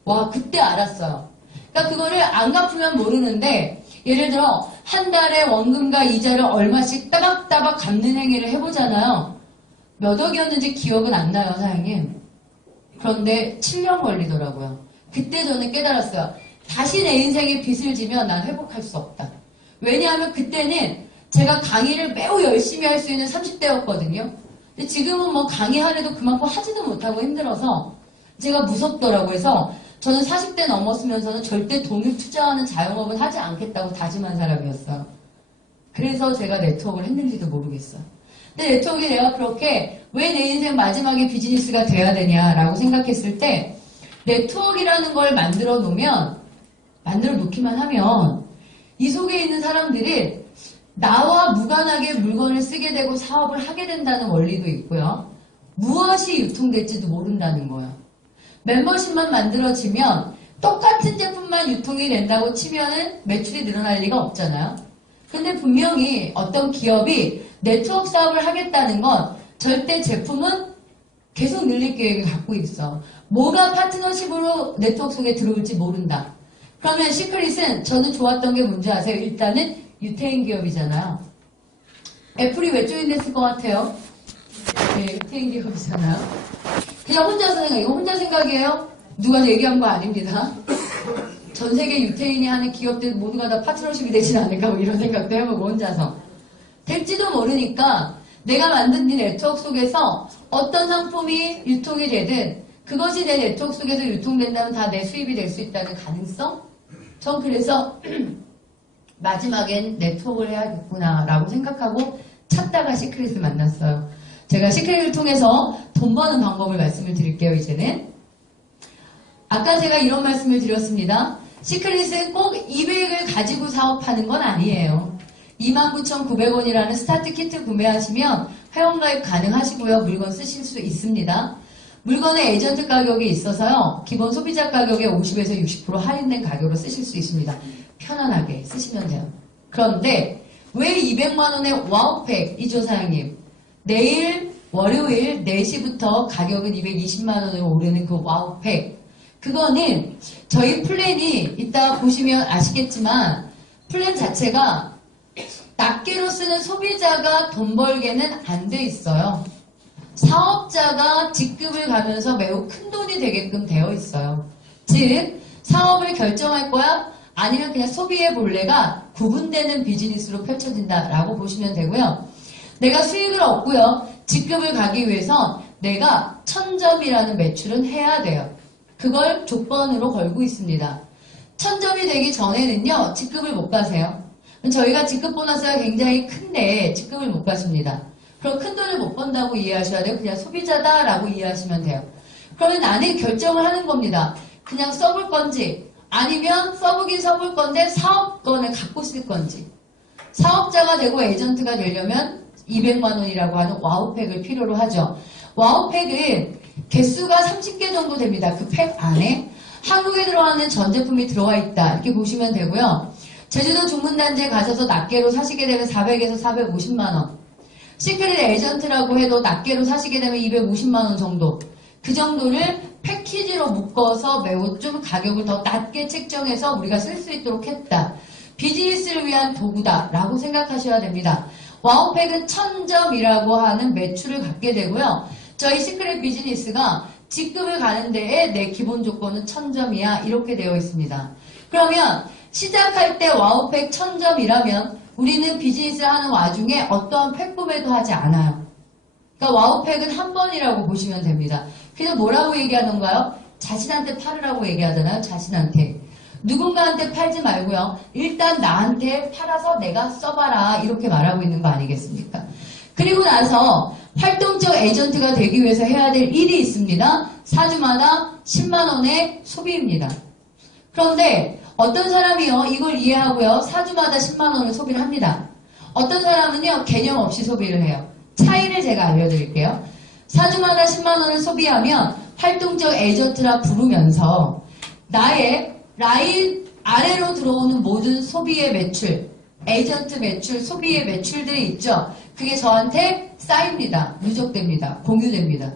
와, 그때 알았어요. 그러니까 그거를 안 갚으면 모르는데 예를 들어 한 달에 원금과 이자를 얼마씩 따박따박 갚는 행위를 해보잖아요. 몇 억이었는지 기억은 안 나요, 사장님. 그런데 7년 걸리더라고요. 그때 저는 깨달았어요. 다시 내 인생에 빚을 지면 난 회복할 수 없다. 왜냐하면 그때는 제가 강의를 매우 열심히 할 수 있는 30대였거든요. 근데 지금은 뭐 강의하려도 그만큼 하지도 못하고 힘들어서 제가 무섭더라고요. 그래서 저는 40대 넘었으면서는 절대 돈을 투자하는 자영업은 하지 않겠다고 다짐한 사람이었어요. 그래서 제가 네트워크를 했는지도 모르겠어요. 근데 네트워크에 내가 그렇게 왜 내 인생 마지막에 비즈니스가 돼야 되냐라고 생각했을 때 네트워크라는 걸 만들어 놓기만 하면 이 속에 있는 사람들이 나와 무관하게 물건을 쓰게 되고 사업을 하게 된다는 원리도 있고요. 무엇이 유통될지도 모른다는 거예요. 멤버십만 만들어지면 똑같은 제품만 유통이 된다고 치면은 매출이 늘어날 리가 없잖아요. 근데 분명히 어떤 기업이 네트워크 사업을 하겠다는 건 절대 제품은 계속 늘릴 계획을 갖고 있어. 뭐가 파트너십으로 네트워크 속에 들어올지 모른다. 그러면 시크릿은 저는 좋았던 게 뭔지 아세요? 일단은 유태인 기업이잖아요. 애플이 왜 조인됐을 것 같아요? 네, 유태인 기업이잖아요. 그냥 혼자서 생각, 이거 혼자 생각이에요? 누가 얘기한 거 아닙니다. 전 세계 유태인이 하는 기업들 모두가 다 파트너십이 되진 않을까 뭐 이런 생각도 해보고 혼자서. 될지도 모르니까 내가 만든 이 네트워크 속에서 어떤 상품이 유통이 되든 그것이 내 네트워크 속에서 유통된다면 다 내 수입이 될 수 있다는 가능성? 전 그래서 마지막엔 네트워크를 해야겠구나 라고 생각하고 찾다가 시크릿을 만났어요. 제가 시크릿을 통해서 돈 버는 방법을 말씀을 드릴게요. 이제는 아까 제가 이런 말씀을 드렸습니다. 시크릿은 꼭 200을 가지고 사업하는 건 아니에요. 29,900원이라는 스타트 키트 구매하시면 회원가입 가능하시고요. 물건 쓰실 수 있습니다. 물건의 에이전트 가격이 있어서요. 기본 소비자 가격의 50에서 60% 할인된 가격으로 쓰실 수 있습니다. 편안하게 쓰시면 돼요. 그런데 왜 200만 원의 와우팩이죠, 사장님? 내일 월요일 4시부터 가격은 220만 원으로 오르는 그 와우팩. 그거는 저희 플랜이 이따 보시면 아시겠지만 플랜 자체가 낱개로 쓰는 소비자가 돈 벌게는 안 돼 있어요. 사업자가 직급을 가면서 매우 큰 돈이 되게끔 되어 있어요. 즉 사업을 결정할 거야? 아니면 그냥 소비의 본래가 구분되는 비즈니스로 펼쳐진다라고 보시면 되고요. 내가 수익을 얻고요. 직급을 가기 위해선 내가 1000점이라는 매출은 해야 돼요. 그걸 조건으로 걸고 있습니다. 1000점이 되기 전에는요. 직급을 못 가세요. 저희가 직급 보너스가 굉장히 큰데 직급을 못 가십니다. 그럼 큰 돈을 못 번다고 이해하셔야 돼요. 그냥 소비자다라고 이해하시면 돼요. 그러면 나는 결정을 하는 겁니다. 그냥 써볼 건지 아니면 써보긴 써볼 건데 사업권을 갖고 쓸 건지. 사업자가 되고 에이전트가 되려면 200만 원이라고 하는 와우팩을 필요로 하죠. 와우팩은 개수가 30개 정도 됩니다. 그 팩 안에 한국에 들어가는 전 제품이 들어가 있다. 이렇게 보시면 되고요. 제주도 중문단지에 가셔서 낱개로 사시게 되면 400에서 450만 원. 시크릿 에이전트라고 해도 낱개로 사시게 되면 250만 원 정도. 그 정도를 패키지로 묶어서 매우 좀 가격을 더 낮게 책정해서 우리가 쓸 수 있도록 했다. 비즈니스를 위한 도구다라고 생각하셔야 됩니다. 와우팩은 1000점이라고 하는 매출을 갖게 되고요. 저희 시크릿 비즈니스가 직급을 가는 데에 내 기본 조건은 1000점이야 이렇게 되어 있습니다. 그러면 시작할 때 와우팩 1000점이라면 우리는 비즈니스를 하는 와중에 어떠한 팩 구매도 하지 않아요. 그러니까 와우팩은 한 번이라고 보시면 됩니다. 그래서 뭐라고 얘기하던가요? 자신한테 팔으라고 얘기하잖아요. 자신한테. 누군가한테 팔지 말고요. 일단 나한테 팔아서 내가 써봐라 이렇게 말하고 있는 거 아니겠습니까? 그리고 나서 활동적 에이전트가 되기 위해서 해야 될 일이 있습니다. 4주마다 10만 원의 소비입니다. 그런데 어떤 사람이요 이걸 이해하고요 4주마다 10만 원을 소비를 합니다. 어떤 사람은요 개념 없이 소비를 해요. 차이를 제가 알려드릴게요. 4주마다 10만 원을 소비하면 활동적 에이전트라 부르면서 나의 라인 아래로 들어오는 모든 소비의 매출, 에이전트 매출, 소비의 매출들이 있죠. 그게 저한테 쌓입니다. 누적됩니다. 공유됩니다.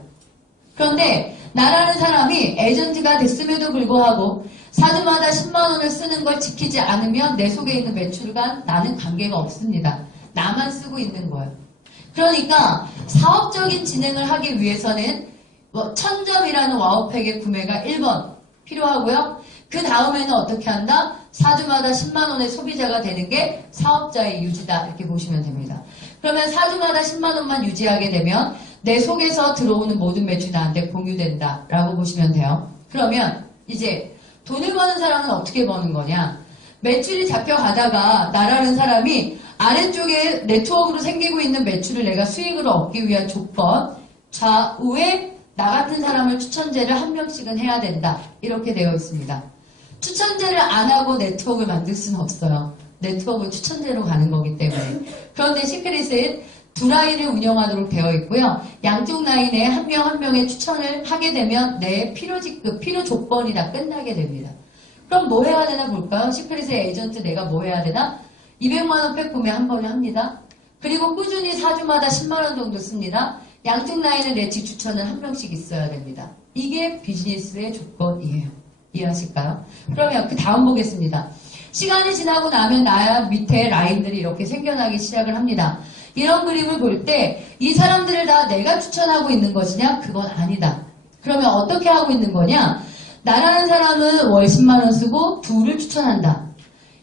그런데 나라는 사람이 에이전트가 됐음에도 불구하고 4주마다 10만 원을 쓰는 걸 지키지 않으면 내 속에 있는 매출과 나는 관계가 없습니다. 나만 쓰고 있는 거예요. 그러니까 사업적인 진행을 하기 위해서는 1000점이라는 와우팩의 구매가 1번 필요하고요. 그 다음에는 어떻게 한다? 4주마다 10만 원의 소비자가 되는 게 사업자의 유지다 이렇게 보시면 됩니다. 그러면 4주마다 10만 원만 유지하게 되면 내 속에서 들어오는 모든 매출이 나한테 공유된다 라고 보시면 돼요. 그러면 이제 돈을 버는 사람은 어떻게 버는 거냐? 매출이 잡혀가다가 나라는 사람이 아래쪽에 네트워크로 생기고 있는 매출을 내가 수익으로 얻기 위한 조건 좌우에 나 같은 사람을 추천제를 한 명씩은 해야 된다 이렇게 되어 있습니다. 추천제를 안 하고 네트워크를 만들 수는 없어요. 네트워크는 추천제로 가는 거기 때문에. 그런데 시크릿은 두 라인을 운영하도록 되어 있고요. 양쪽 라인에 한 명 한 명의 추천을 하게 되면 내 필요직급, 필요 조건이 다 끝나게 됩니다. 그럼 뭐 해야 되나 볼까요? 시크릿의 에이전트 내가 뭐 해야 되나? 200만 원 팩 구매 한 번에 합니다. 그리고 꾸준히 4주마다 10만 원 정도 씁니다. 양쪽 라인에 내지 추천은 한 명씩 있어야 됩니다. 이게 비즈니스의 조건이에요. 이해하실까요? 그러면 그 다음 보겠습니다. 시간이 지나고 나면 나야 밑에 라인들이 이렇게 생겨나기 시작을 합니다. 이런 그림을 볼 때 이 사람들을 다 내가 추천하고 있는 것이냐? 그건 아니다. 그러면 어떻게 하고 있는 거냐? 나라는 사람은 월 10만 원 쓰고 둘을 추천한다.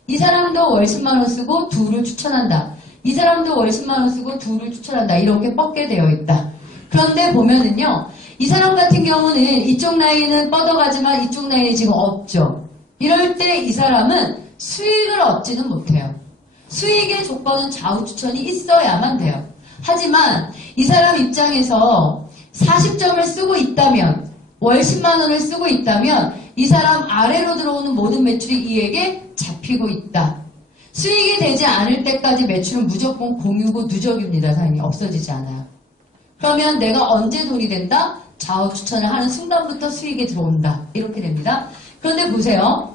이 사람도 월 10만 원 쓰고 둘을 추천한다. 이 사람도 월 10만 원 쓰고 둘을 추천한다. 이렇게 뻗게 되어 있다. 그런데 보면은요. 이 사람 같은 경우는 이쪽 라인은 뻗어가지만 이쪽 라인이 지금 없죠. 이럴 때 이 사람은 수익을 얻지는 못해요. 수익의 조건은 좌우 추천이 있어야만 돼요. 하지만 이 사람 입장에서 40점을 쓰고 있다면 월 10만 원을 쓰고 있다면 이 사람 아래로 들어오는 모든 매출이 이에게 잡히고 있다. 수익이 되지 않을 때까지 매출은 무조건 공유고 누적입니다. 사장님 없어지지 않아요. 그러면 내가 언제 돈이 된다? 좌우 추천을 하는 순간부터 수익이 들어온다. 이렇게 됩니다. 그런데 보세요.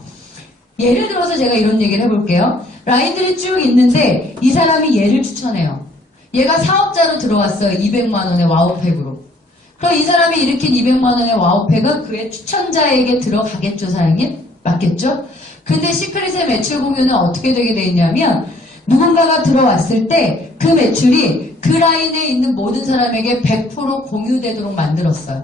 예를 들어서 제가 이런 얘기를 해볼게요. 라인들이 쭉 있는데 이 사람이 얘를 추천해요. 얘가 사업자로 들어왔어요. 200만 원의 와우팩으로. 그럼 이 사람이 일으킨 200만 원의 와우팩은 그의 추천자에게 들어가겠죠, 사장님? 맞겠죠? 근데 시크릿의 매출 공유는 어떻게 되게 돼 있냐면 누군가가 들어왔을 때 그 매출이 그 라인에 있는 모든 사람에게 100% 공유되도록 만들었어요.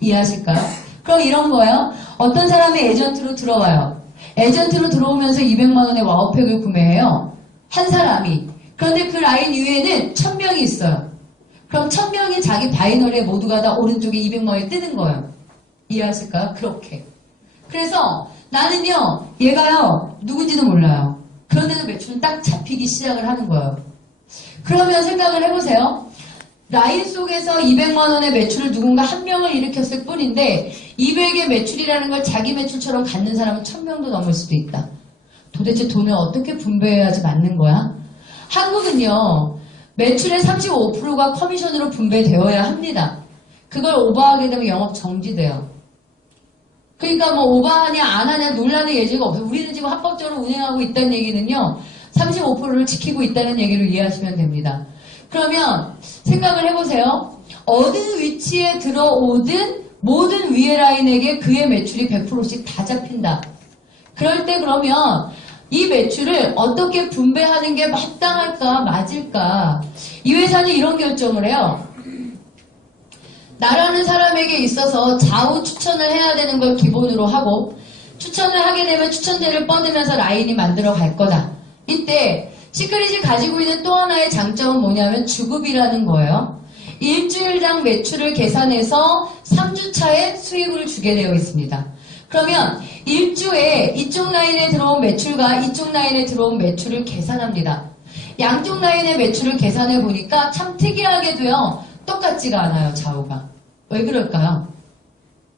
이해하실까요? 그럼 이런 거예요. 어떤 사람이 에이전트로 들어와요. 에이전트로 들어오면서 200만 원의 와우팩을 구매해요. 한 사람이. 그런데 그 라인 위에는 1000명이 있어요. 그럼 1000명이 자기 바이너리에 모두가 다 오른쪽에 200만 원이 뜨는 거예요. 이해하실까요? 그렇게. 그래서 나는요, 얘가요, 누군지도 몰라요. 그런데도 매출은 딱 잡히기 시작을 하는 거예요. 그러면 생각을 해보세요. 라인 속에서 200만 원의 매출을 누군가 한 명을 일으켰을 뿐인데 200의 매출이라는 걸 자기 매출처럼 갖는 사람은 1000명도 넘을 수도 있다. 도대체 돈을 어떻게 분배해야지 맞는 거야? 한국은요. 매출의 35%가 커미션으로 분배되어야 합니다. 그걸 오버하게 되면 영업 정지돼요. 그러니까 뭐 오버하냐 안 하냐 논란의 여지가 없어요. 우리는 지금 합법적으로 운행하고 있다는 얘기는요. 35%를 지키고 있다는 얘기로 이해하시면 됩니다. 그러면 생각을 해보세요. 어느 위치에 들어오든 모든 위에 라인에게 그의 매출이 100%씩 다 잡힌다. 그럴 때 그러면 이 매출을 어떻게 분배하는 게 마땅할까 맞을까? 이 회사는 이런 결정을 해요. 나라는 사람에게 있어서 좌우 추천을 해야 되는 걸 기본으로 하고 추천을 하게 되면 추천제를 뻗으면서 라인이 만들어 갈 거다. 이때 시크릿이 가지고 있는 또 하나의 장점은 뭐냐면 주급이라는 거예요. 일주일당 매출을 계산해서 3주차에 수익을 주게 되어 있습니다. 그러면 일주에 이쪽 라인에 들어온 매출과 이쪽 라인에 들어온 매출을 계산합니다. 양쪽 라인의 매출을 계산해 보니까 참 특이하게도요. 똑같지가 않아요. 좌우가. 왜 그럴까요?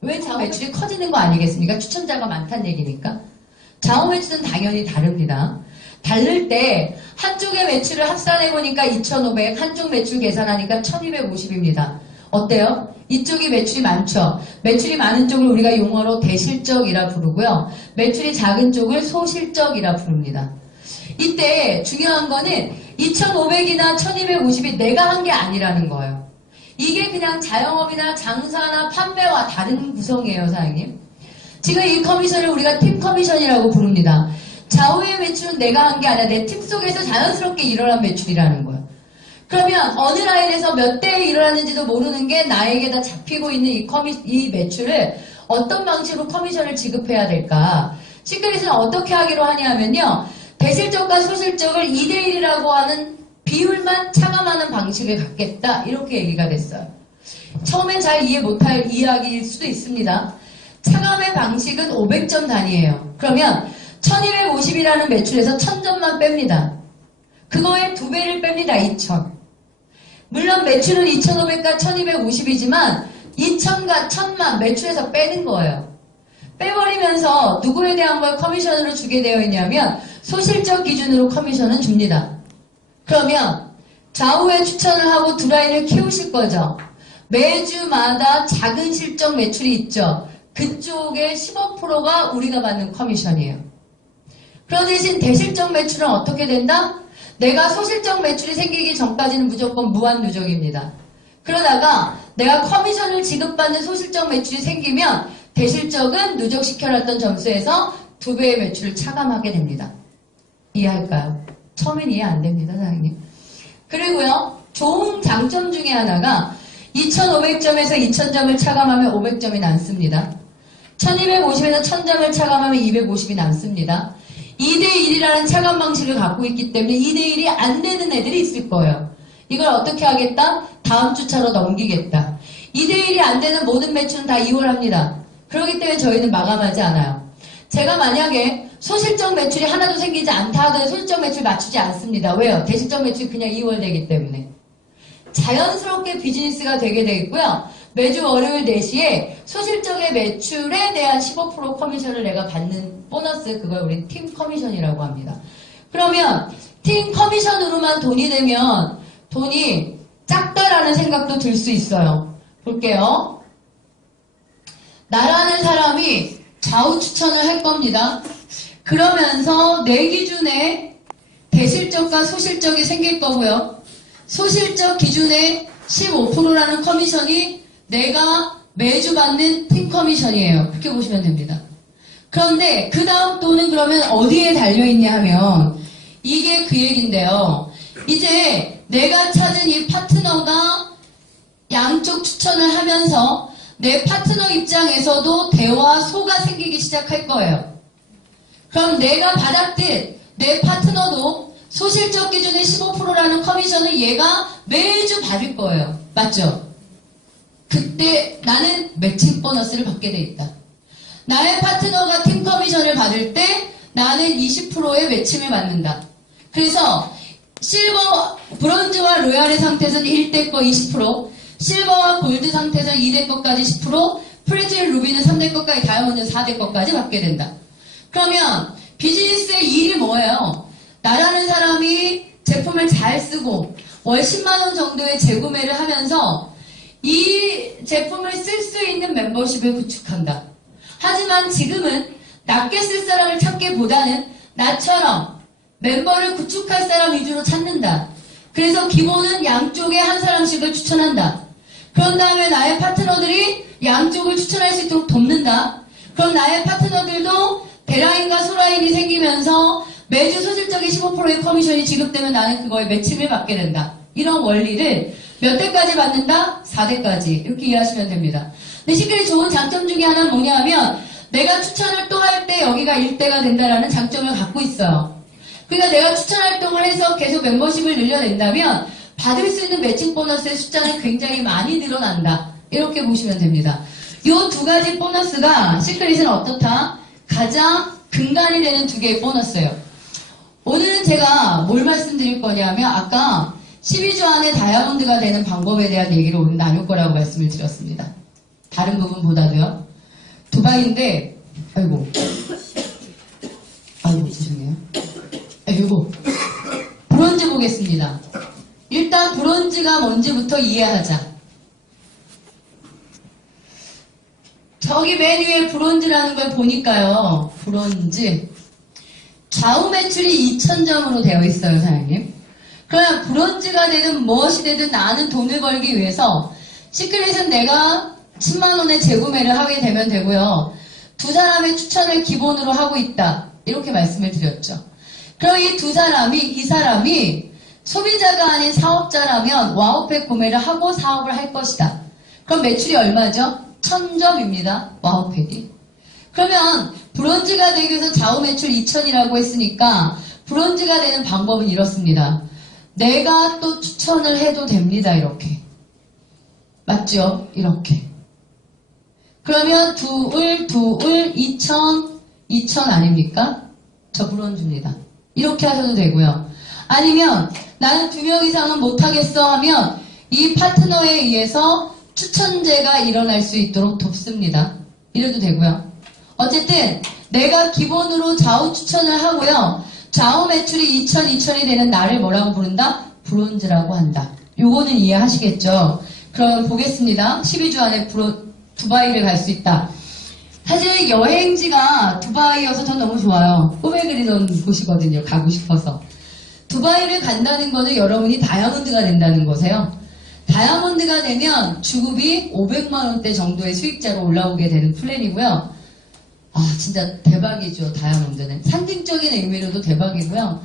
왜 좌우 매출이 커지는 거 아니겠습니까? 추천자가 많다는 얘기니까. 좌우 매출은 당연히 다릅니다. 다를 때 한쪽의 매출을 합산해 보니까 2,500, 한쪽 매출 계산하니까 1,250입니다. 어때요? 이쪽이 매출이 많죠? 매출이 많은 쪽을 우리가 용어로 대실적이라 부르고요. 매출이 작은 쪽을 소실적이라 부릅니다. 이때 중요한 거는 2,500이나 1,250이 내가 한 게 아니라는 거예요. 이게 그냥 자영업이나 장사나 판매와 다른 구성이에요, 사장님. 지금 이 커미션을 우리가 팀 커미션이라고 부릅니다. 좌우의 매출은 내가 한 게 아니라 내 팀 속에서 자연스럽게 일어난 매출이라는 거예요. 그러면 어느 라인에서 몇 대에 일어나는지도 모르는 게 나에게 다 잡히고 있는 이 매출을 어떤 방식으로 커미션을 지급해야 될까? 시크릿은 어떻게 하기로 하냐면요. 대실적과 소실적을 2대1이라고 하는 비율만 차감하는 방식을 갖겠다. 이렇게 얘기가 됐어요. 처음엔 잘 이해 못할 이야기일 수도 있습니다. 차감의 방식은 500점 단위예요. 그러면 1250이라는 매출에서 1000점만 뺍니다. 그거의 2배를 뺍니다. 2000. 물론 매출은 2500과 1250이지만 2000과 1000만 매출에서 빼는 거예요. 빼버리면서 누구에 대한 걸 커미션으로 주게 되어 있냐면 소실적 기준으로 커미션은 줍니다. 그러면 좌우에 추천을 하고 두 라인을 키우실 거죠. 매주마다 작은 실적 매출이 있죠. 그쪽의 15%가 우리가 받는 커미션이에요. 그런 대신 대실적 매출은 어떻게 된다? 내가 소실적 매출이 생기기 전까지는 무조건 무한 누적입니다. 그러다가 내가 커미션을 지급받는 소실적 매출이 생기면 대실적은 누적시켜놨던 점수에서 2배의 매출을 차감하게 됩니다. 이해할까요? 처음엔 이해 안 됩니다, 사장님. 그리고요, 좋은 장점 중에 하나가 2500점에서 2000점을 차감하면 500점이 남습니다. 1250에서 1000점을 차감하면 250이 남습니다. 2대1이라는 차감 방식을 갖고 있기 때문에 2대1이 안 되는 애들이 있을 거예요. 이걸 어떻게 하겠다? 다음 주차로 넘기겠다. 2대1이 안 되는 모든 매출은 다 2월 합니다. 그렇기 때문에 저희는 마감하지 않아요. 제가 만약에 소실적 매출이 하나도 생기지 않다 하더라도 소실적 매출 맞추지 않습니다. 왜요? 대실적 매출이 그냥 2월 되기 때문에. 자연스럽게 비즈니스가 되게 되어 있고요. 매주 월요일 4시에 소실적의 매출에 대한 15% 커미션을 내가 받는 보너스, 그걸 우리 팀 커미션이라고 합니다. 그러면 팀 커미션으로만 돈이 되면 돈이 작다라는 생각도 들 수 있어요. 볼게요. 나라는 사람이 좌우 추천을 할 겁니다. 그러면서 내 기준에 대실적과 소실적이 생길 거고요. 소실적 기준에 15%라는 커미션이 내가 매주 받는 팀 커미션이에요. 그렇게 보시면 됩니다. 그런데 그 다음 돈은 그러면 어디에 달려있냐 하면 이게 그 얘긴데요. 이제 내가 찾은 이 파트너가 양쪽 추천을 하면서 내 파트너 입장에서도 대화 소가 생기기 시작할 거예요. 그럼 내가 받았듯 내 파트너도 소실적 기준의 15%라는 커미션을 얘가 매주 받을 거예요. 맞죠? 그때 나는 매칭 보너스를 받게 돼 있다. 나의 파트너가 팀 커미션을 받을 때 나는 20%의 매칭을 받는다. 그래서 실버, 브론즈와 로얄의 상태에서는 1대 거 20%, 실버와 골드 상태에서 2대 거까지 10%, 프리즐 루비는 3대 거까지, 다이아몬드는 4대 거까지 받게 된다. 그러면 비즈니스의 일이 뭐예요? 나라는 사람이 제품을 잘 쓰고 월 10만원 정도의 재구매를 하면서 이 제품을 쓸 수 있는 멤버십을 구축한다. 하지만 지금은 낮게 쓸 사람을 찾기보다는 나처럼 멤버를 구축할 사람 위주로 찾는다. 그래서 기본은 양쪽에 한 사람씩을 추천한다. 그런 다음에 나의 파트너들이 양쪽을 추천할 수 있도록 돕는다. 그럼 나의 파트너들도 대라인과 소라인이 생기면서 매주 소실적인 15%의 커미션이 지급되면 나는 그거에 매칭을 받게 된다. 이런 원리를 몇 대까지 받는다? 4대까지. 이렇게 이해하시면 됩니다. 근데 시크릿 좋은 장점 중에 하나는 뭐냐 하면 내가 추천 활동할 때 여기가 1대가 된다라는 장점을 갖고 있어요. 그러니까 내가 추천 활동을 해서 계속 멤버십을 늘려낸다면 받을 수 있는 매칭 보너스의 숫자는 굉장히 많이 늘어난다. 이렇게 보시면 됩니다. 이 두 가지 보너스가 시크릿은 어떻다? 가장 근간이 되는 두 개의 보너스예요. 오늘은 제가 뭘 말씀드릴 거냐면 아까 12주 안에 다이아몬드가 되는 방법에 대한 얘기를 오늘 나눌 거라고 말씀을 드렸습니다. 다른 부분보다도요. 두바이인데 아이고 죄송해요. 아이고 브론즈 보겠습니다. 일단 브론즈가 뭔지부터 이해하자. 저기 맨 위에 브론즈라는 걸 보니까요. 브론즈 좌우 매출이 2,000점으로 되어 있어요, 사장님. 그러면 브론즈가 되든 무엇이 되든 나는 돈을 벌기 위해서 시크릿은 내가 10만 원의 재구매를 하게 되면 되고요. 두 사람의 추천을 기본으로 하고 있다. 이렇게 말씀을 드렸죠. 그럼 이 사람이 소비자가 아닌 사업자라면 와우팩 구매를 하고 사업을 할 것이다. 그럼 매출이 얼마죠? 1,000점입니다. 와우팩이. 그러면 브론즈가 되기 위해서 좌우 매출 2,000이라고 했으니까 브론즈가 되는 방법은 이렇습니다. 내가 또 추천을 해도 됩니다. 이렇게. 맞죠? 이렇게. 그러면 둘 2,000 아닙니까? 저 브론즈입니다. 이렇게 하셔도 되고요. 아니면 나는 2명 이상은 못하겠어 하면 이 파트너에 의해서 추천제가 일어날 수 있도록 돕습니다. 이래도 되고요. 어쨌든 내가 기본으로 좌우 추천을 하고요. 좌우 매출이 2,000이 되는 나를 뭐라고 부른다? 브론즈라고 한다. 요거는 이해하시겠죠? 그럼 보겠습니다. 12주 안에 두바이를 갈 수 있다. 사실 여행지가 두바이여서 전 너무 좋아요. 꿈에 그리던 곳이거든요. 가고 싶어서. 두바이를 간다는 거는 여러분이 다이아몬드가 된다는 거세요. 다이아몬드가 되면 주급이 500만 원대 정도의 수익자로 올라오게 되는 플랜이고요. 아 진짜 대박이죠. 다이아몬드는. 상징적인 의미로도 대박이고요.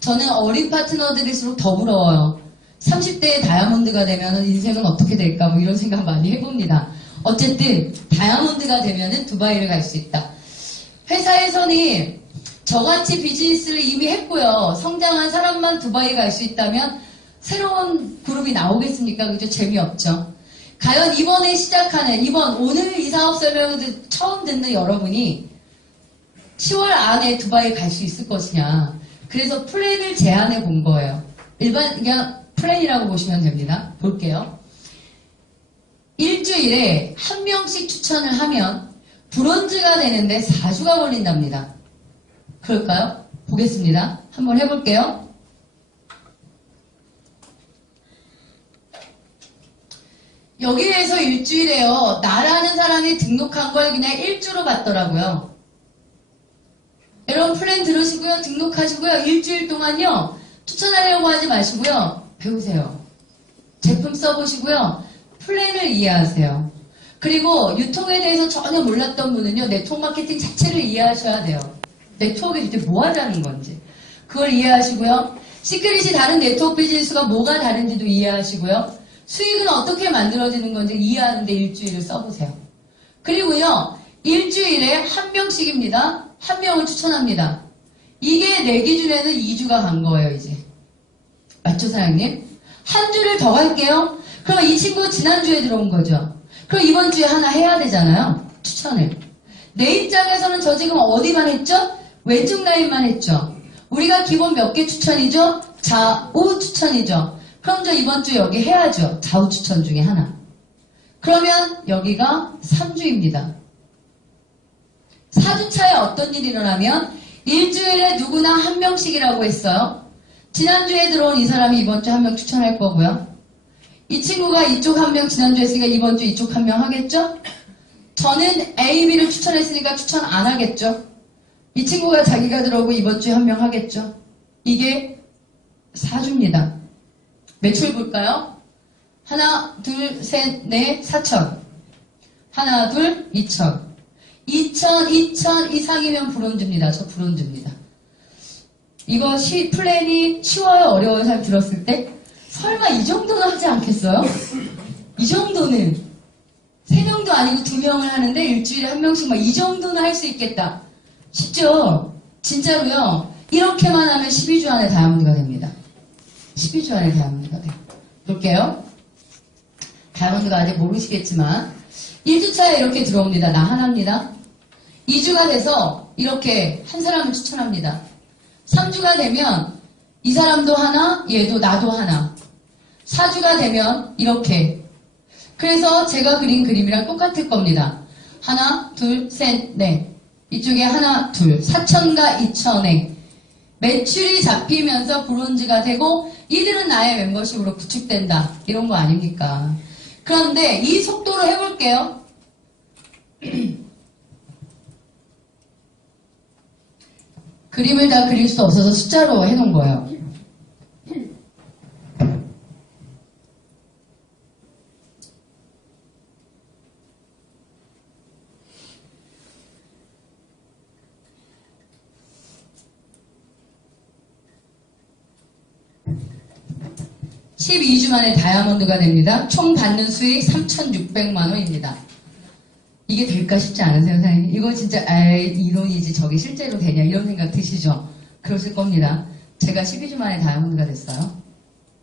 저는 어린 파트너들일수록 더 부러워요. 30대에 다이아몬드가 되면 인생은 어떻게 될까 뭐 이런 생각 많이 해봅니다. 어쨌든 다이아몬드가 되면 두바이를 갈 수 있다. 회사에서는 저같이 비즈니스를 이미 했고요. 성장한 사람만 두바이 갈 수 있다면 새로운 그룹이 나오겠습니까? 그죠? 재미없죠. 과연 이번에 시작하는 오늘 이 사업 설명을 처음 듣는 여러분이 10월 안에 두바이 갈 수 있을 것이냐. 그래서 플랜을 제안해 본 거예요. 그냥 플랜이라고 보시면 됩니다. 볼게요. 일주일에 한 명씩 추천을 하면 브론즈가 되는데 4주가 걸린답니다. 그럴까요? 보겠습니다. 한번 해볼게요. 여기에서 일주일에요. 나라는 사람이 등록한 걸 그냥 일주로 받더라고요. 여러분 플랜 들으시고요. 등록하시고요. 일주일 동안요. 추천하려고 하지 마시고요. 배우세요. 제품 써보시고요. 플랜을 이해하세요. 그리고 유통에 대해서 전혀 몰랐던 분은요. 네트워크 마케팅 자체를 이해하셔야 돼요. 네트워크에 도대체 뭐 하자는 건지. 그걸 이해하시고요. 시크릿이 다른 네트워크 비즈니스가 뭐가 다른지도 이해하시고요. 수익은 어떻게 만들어지는 건지 이해하는데 일주일을 써보세요. 그리고요. 일주일에 한 명씩입니다. 한 명을 추천합니다. 이게 내 기준에는 2주가 간 거예요, 이제. 맞죠, 사장님? 한 주를 더 갈게요. 그럼 이 친구 지난주에 들어온 거죠. 그럼 이번 주에 하나 해야 되잖아요. 추천을. 내 입장에서는 저 지금 어디만 했죠? 왼쪽 라인만 했죠. 우리가 기본 몇 개 추천이죠? 좌우 추천이죠. 그럼 저 이번 주에 여기 해야죠. 좌우 추천 중에 하나. 그러면 여기가 3주입니다. 4주차에 어떤 일이 일어나면 일주일에 누구나 한 명씩이라고 했어요. 지난주에 들어온 이 사람이 이번 주 한 명 추천할 거고요. 이 친구가 이쪽 한 명 지난주에 했으니까 이번 주 이쪽 한 명 하겠죠? 저는 A, B를 추천했으니까 추천 안 하겠죠? 이 친구가 자기가 들어오고 이번 주에 한 명 하겠죠? 이게 4주입니다. 매출 볼까요? 하나, 둘, 셋, 넷, 4천. 하나, 둘, 2천. 2천 이상이면 브론즈입니다. 저 브론즈입니다. 이거 플랜이 쉬워요? 어려워요? 잘 들었을 때? 설마 이 정도는 하지 않겠어요? 이 정도는. 3명도 아니고 2명을 하는데 일주일에 한 명씩 막 이 정도는 할 수 있겠다. 쉽죠? 진짜로요. 이렇게만 하면 12주 안에 다이아몬드가 됩니다. 12주 안에 다이아몬드가 돼요. 볼게요. 다이아몬드가 아직 모르시겠지만 1주차에 이렇게 들어옵니다. 나 하나입니다. 2주가 돼서 이렇게 한 사람을 추천합니다. 3주가 되면 이 사람도 하나, 얘도 나도 하나. 4주가 되면 이렇게. 그래서 제가 그린 그림이랑 똑같을 겁니다. 하나, 둘, 셋, 넷. 이쪽에 하나, 둘. 4천과 2천에 매출이 잡히면서 브론즈가 되고 이들은 나의 멤버십으로 구축된다. 이런 거 아닙니까? 그런데 이 속도로 해볼게요. 그림을 다 그릴 수 없어서 숫자로 해놓은 거예요. (12주) 만에 다이아몬드가 됩니다. 총 받는 수익 3,600만 원입니다. 이게 될까 싶지 않으세요, 사장님? 이거 진짜 이론이지 저게 실제로 되냐 이런 생각 드시죠? 그러실 겁니다. 제가 12주 만에 다이아몬드가 됐어요.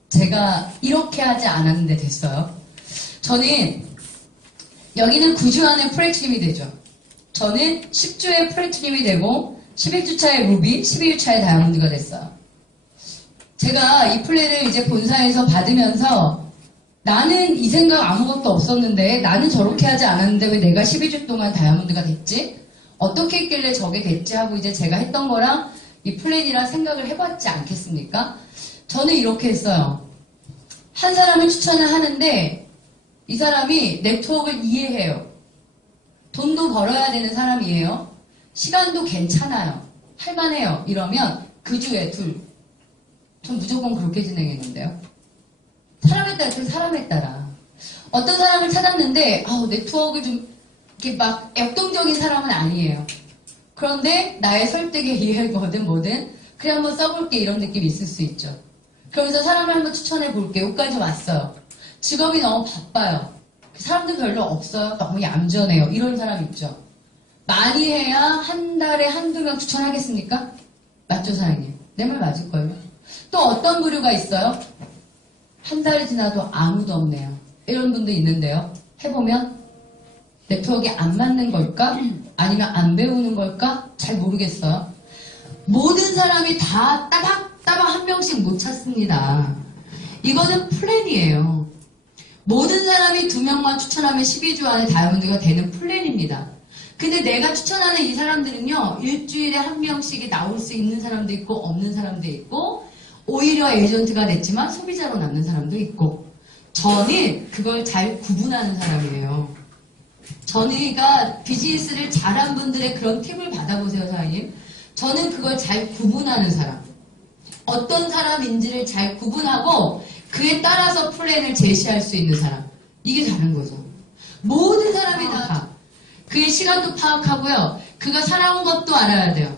제가 이렇게 하지 않았는데 됐어요. 저는 여기는 9주 안에 플래티넘이 되죠. 저는 10주에 플래티넘이 되고 11주차에 루비, 12주차에 다이아몬드가 됐어요. 제가 이 플랜을 이제 본사에서 받으면서 나는 이 생각 아무것도 없었는데 나는 저렇게 하지 않았는데 왜 내가 12주 동안 다이아몬드가 됐지? 어떻게 했길래 저게 됐지 하고 이제 제가 했던 거랑 이 플랜이랑 생각을 해봤지 않겠습니까? 저는 이렇게 했어요. 한 사람을 추천을 하는데 이 사람이 네트워크를 이해해요. 돈도 벌어야 되는 사람이에요. 시간도 괜찮아요. 할만해요. 이러면 그 주에 둘. 전 무조건 그렇게 진행했는데요. 사람에 따라, 사람에 따라. 어떤 사람을 찾았는데, 네트워크 좀, 이렇게 막 역동적인 사람은 아니에요. 그런데 나의 설득에 의해거든 뭐든, 그래 한번 써볼게 이런 느낌이 있을 수 있죠. 그러면서 사람을 한번 추천해 볼게. 여기까지 왔어요. 직업이 너무 바빠요. 사람들 별로 없어요. 너무 얌전해요. 이런 사람 있죠. 많이 해야 한 달에 한두 명 추천하겠습니까? 맞죠, 사장님? 내 말 맞을걸요? 또 어떤 부류가 있어요? 한 달이 지나도 아무도 없네요. 이런 분도 있는데요. 해보면 네트워크가 안 맞는 걸까? 아니면 안 배우는 걸까? 잘 모르겠어요. 모든 사람이 다 따박따박 한 명씩 못 찾습니다. 이거는 플랜이에요. 모든 사람이 2명만 추천하면 12주 안에 다이아몬드가 되는 플랜입니다. 근데 내가 추천하는 이 사람들은요. 일주일에 한 명씩이 나올 수 있는 사람도 있고 없는 사람도 있고 오히려 에이전트가 됐지만 소비자로 남는 사람도 있고 저는 그걸 잘 구분하는 사람이에요. 저는 그러니까 비즈니스를 잘한 분들의 그런 팁을 받아보세요, 사장님. 저는 그걸 잘 구분하는 사람. 어떤 사람인지를 잘 구분하고 그에 따라서 플랜을 제시할 수 있는 사람. 이게 다른 거죠. 모든 사람이 다 그의 시간도 파악하고요. 그가 살아온 것도 알아야 돼요.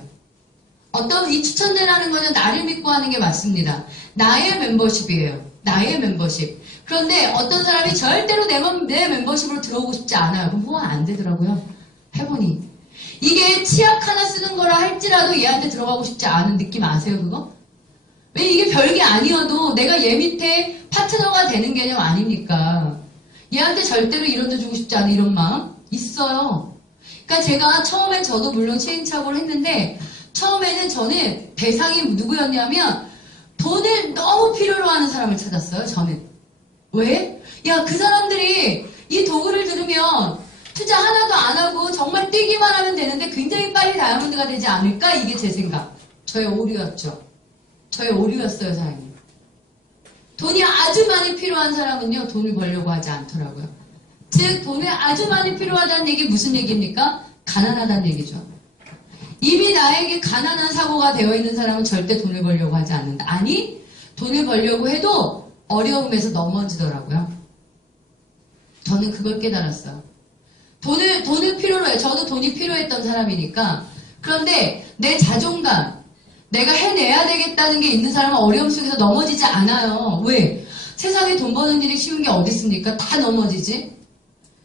어떤 이 추천제라는 거는 나를 믿고 하는 게 맞습니다. 나의 멤버십이에요. 나의 멤버십. 그런데 어떤 사람이 절대로 내 멤버십으로 들어오고 싶지 않아요. 그럼 후원 안 되더라고요. 해보니. 이게 치약 하나 쓰는 거라 할지라도 얘한테 들어가고 싶지 않은 느낌 아세요, 그거? 왜 이게 별게 아니어도 내가 얘 밑에 파트너가 되는 개념 아닙니까? 얘한테 절대로 이런 데 주고 싶지 않은 이런 마음 있어요. 그러니까 제가 처음엔 저도 물론 시행착오를 했는데 처음에는 저는 대상이 누구였냐면 돈을 너무 필요로 하는 사람을 찾았어요, 저는. 왜? 야, 그 사람들이 이 도구를 들으면 투자 하나도 안 하고 정말 뛰기만 하면 되는데 굉장히 빨리 다이아몬드가 되지 않을까? 이게 제 생각. 저의 오류였죠. 저의 오류였어요, 사장님. 돈이 아주 많이 필요한 사람은요, 돈을 벌려고 하지 않더라고요. 즉, 돈이 아주 많이 필요하다는 얘기 무슨 얘기입니까? 가난하다는 얘기죠. 이미 나에게 가난한 사고가 되어 있는 사람은 절대 돈을 벌려고 하지 않는다. 아니, 돈을 벌려고 해도 어려움에서 넘어지더라고요. 저는 그걸 깨달았어요. 돈을 필요로 해요. 저도 돈이 필요했던 사람이니까. 그런데 내 자존감, 내가 해내야 되겠다는 게 있는 사람은 어려움 속에서 넘어지지 않아요. 왜? 세상에 돈 버는 일이 쉬운 게 어디 있습니까? 다 넘어지지.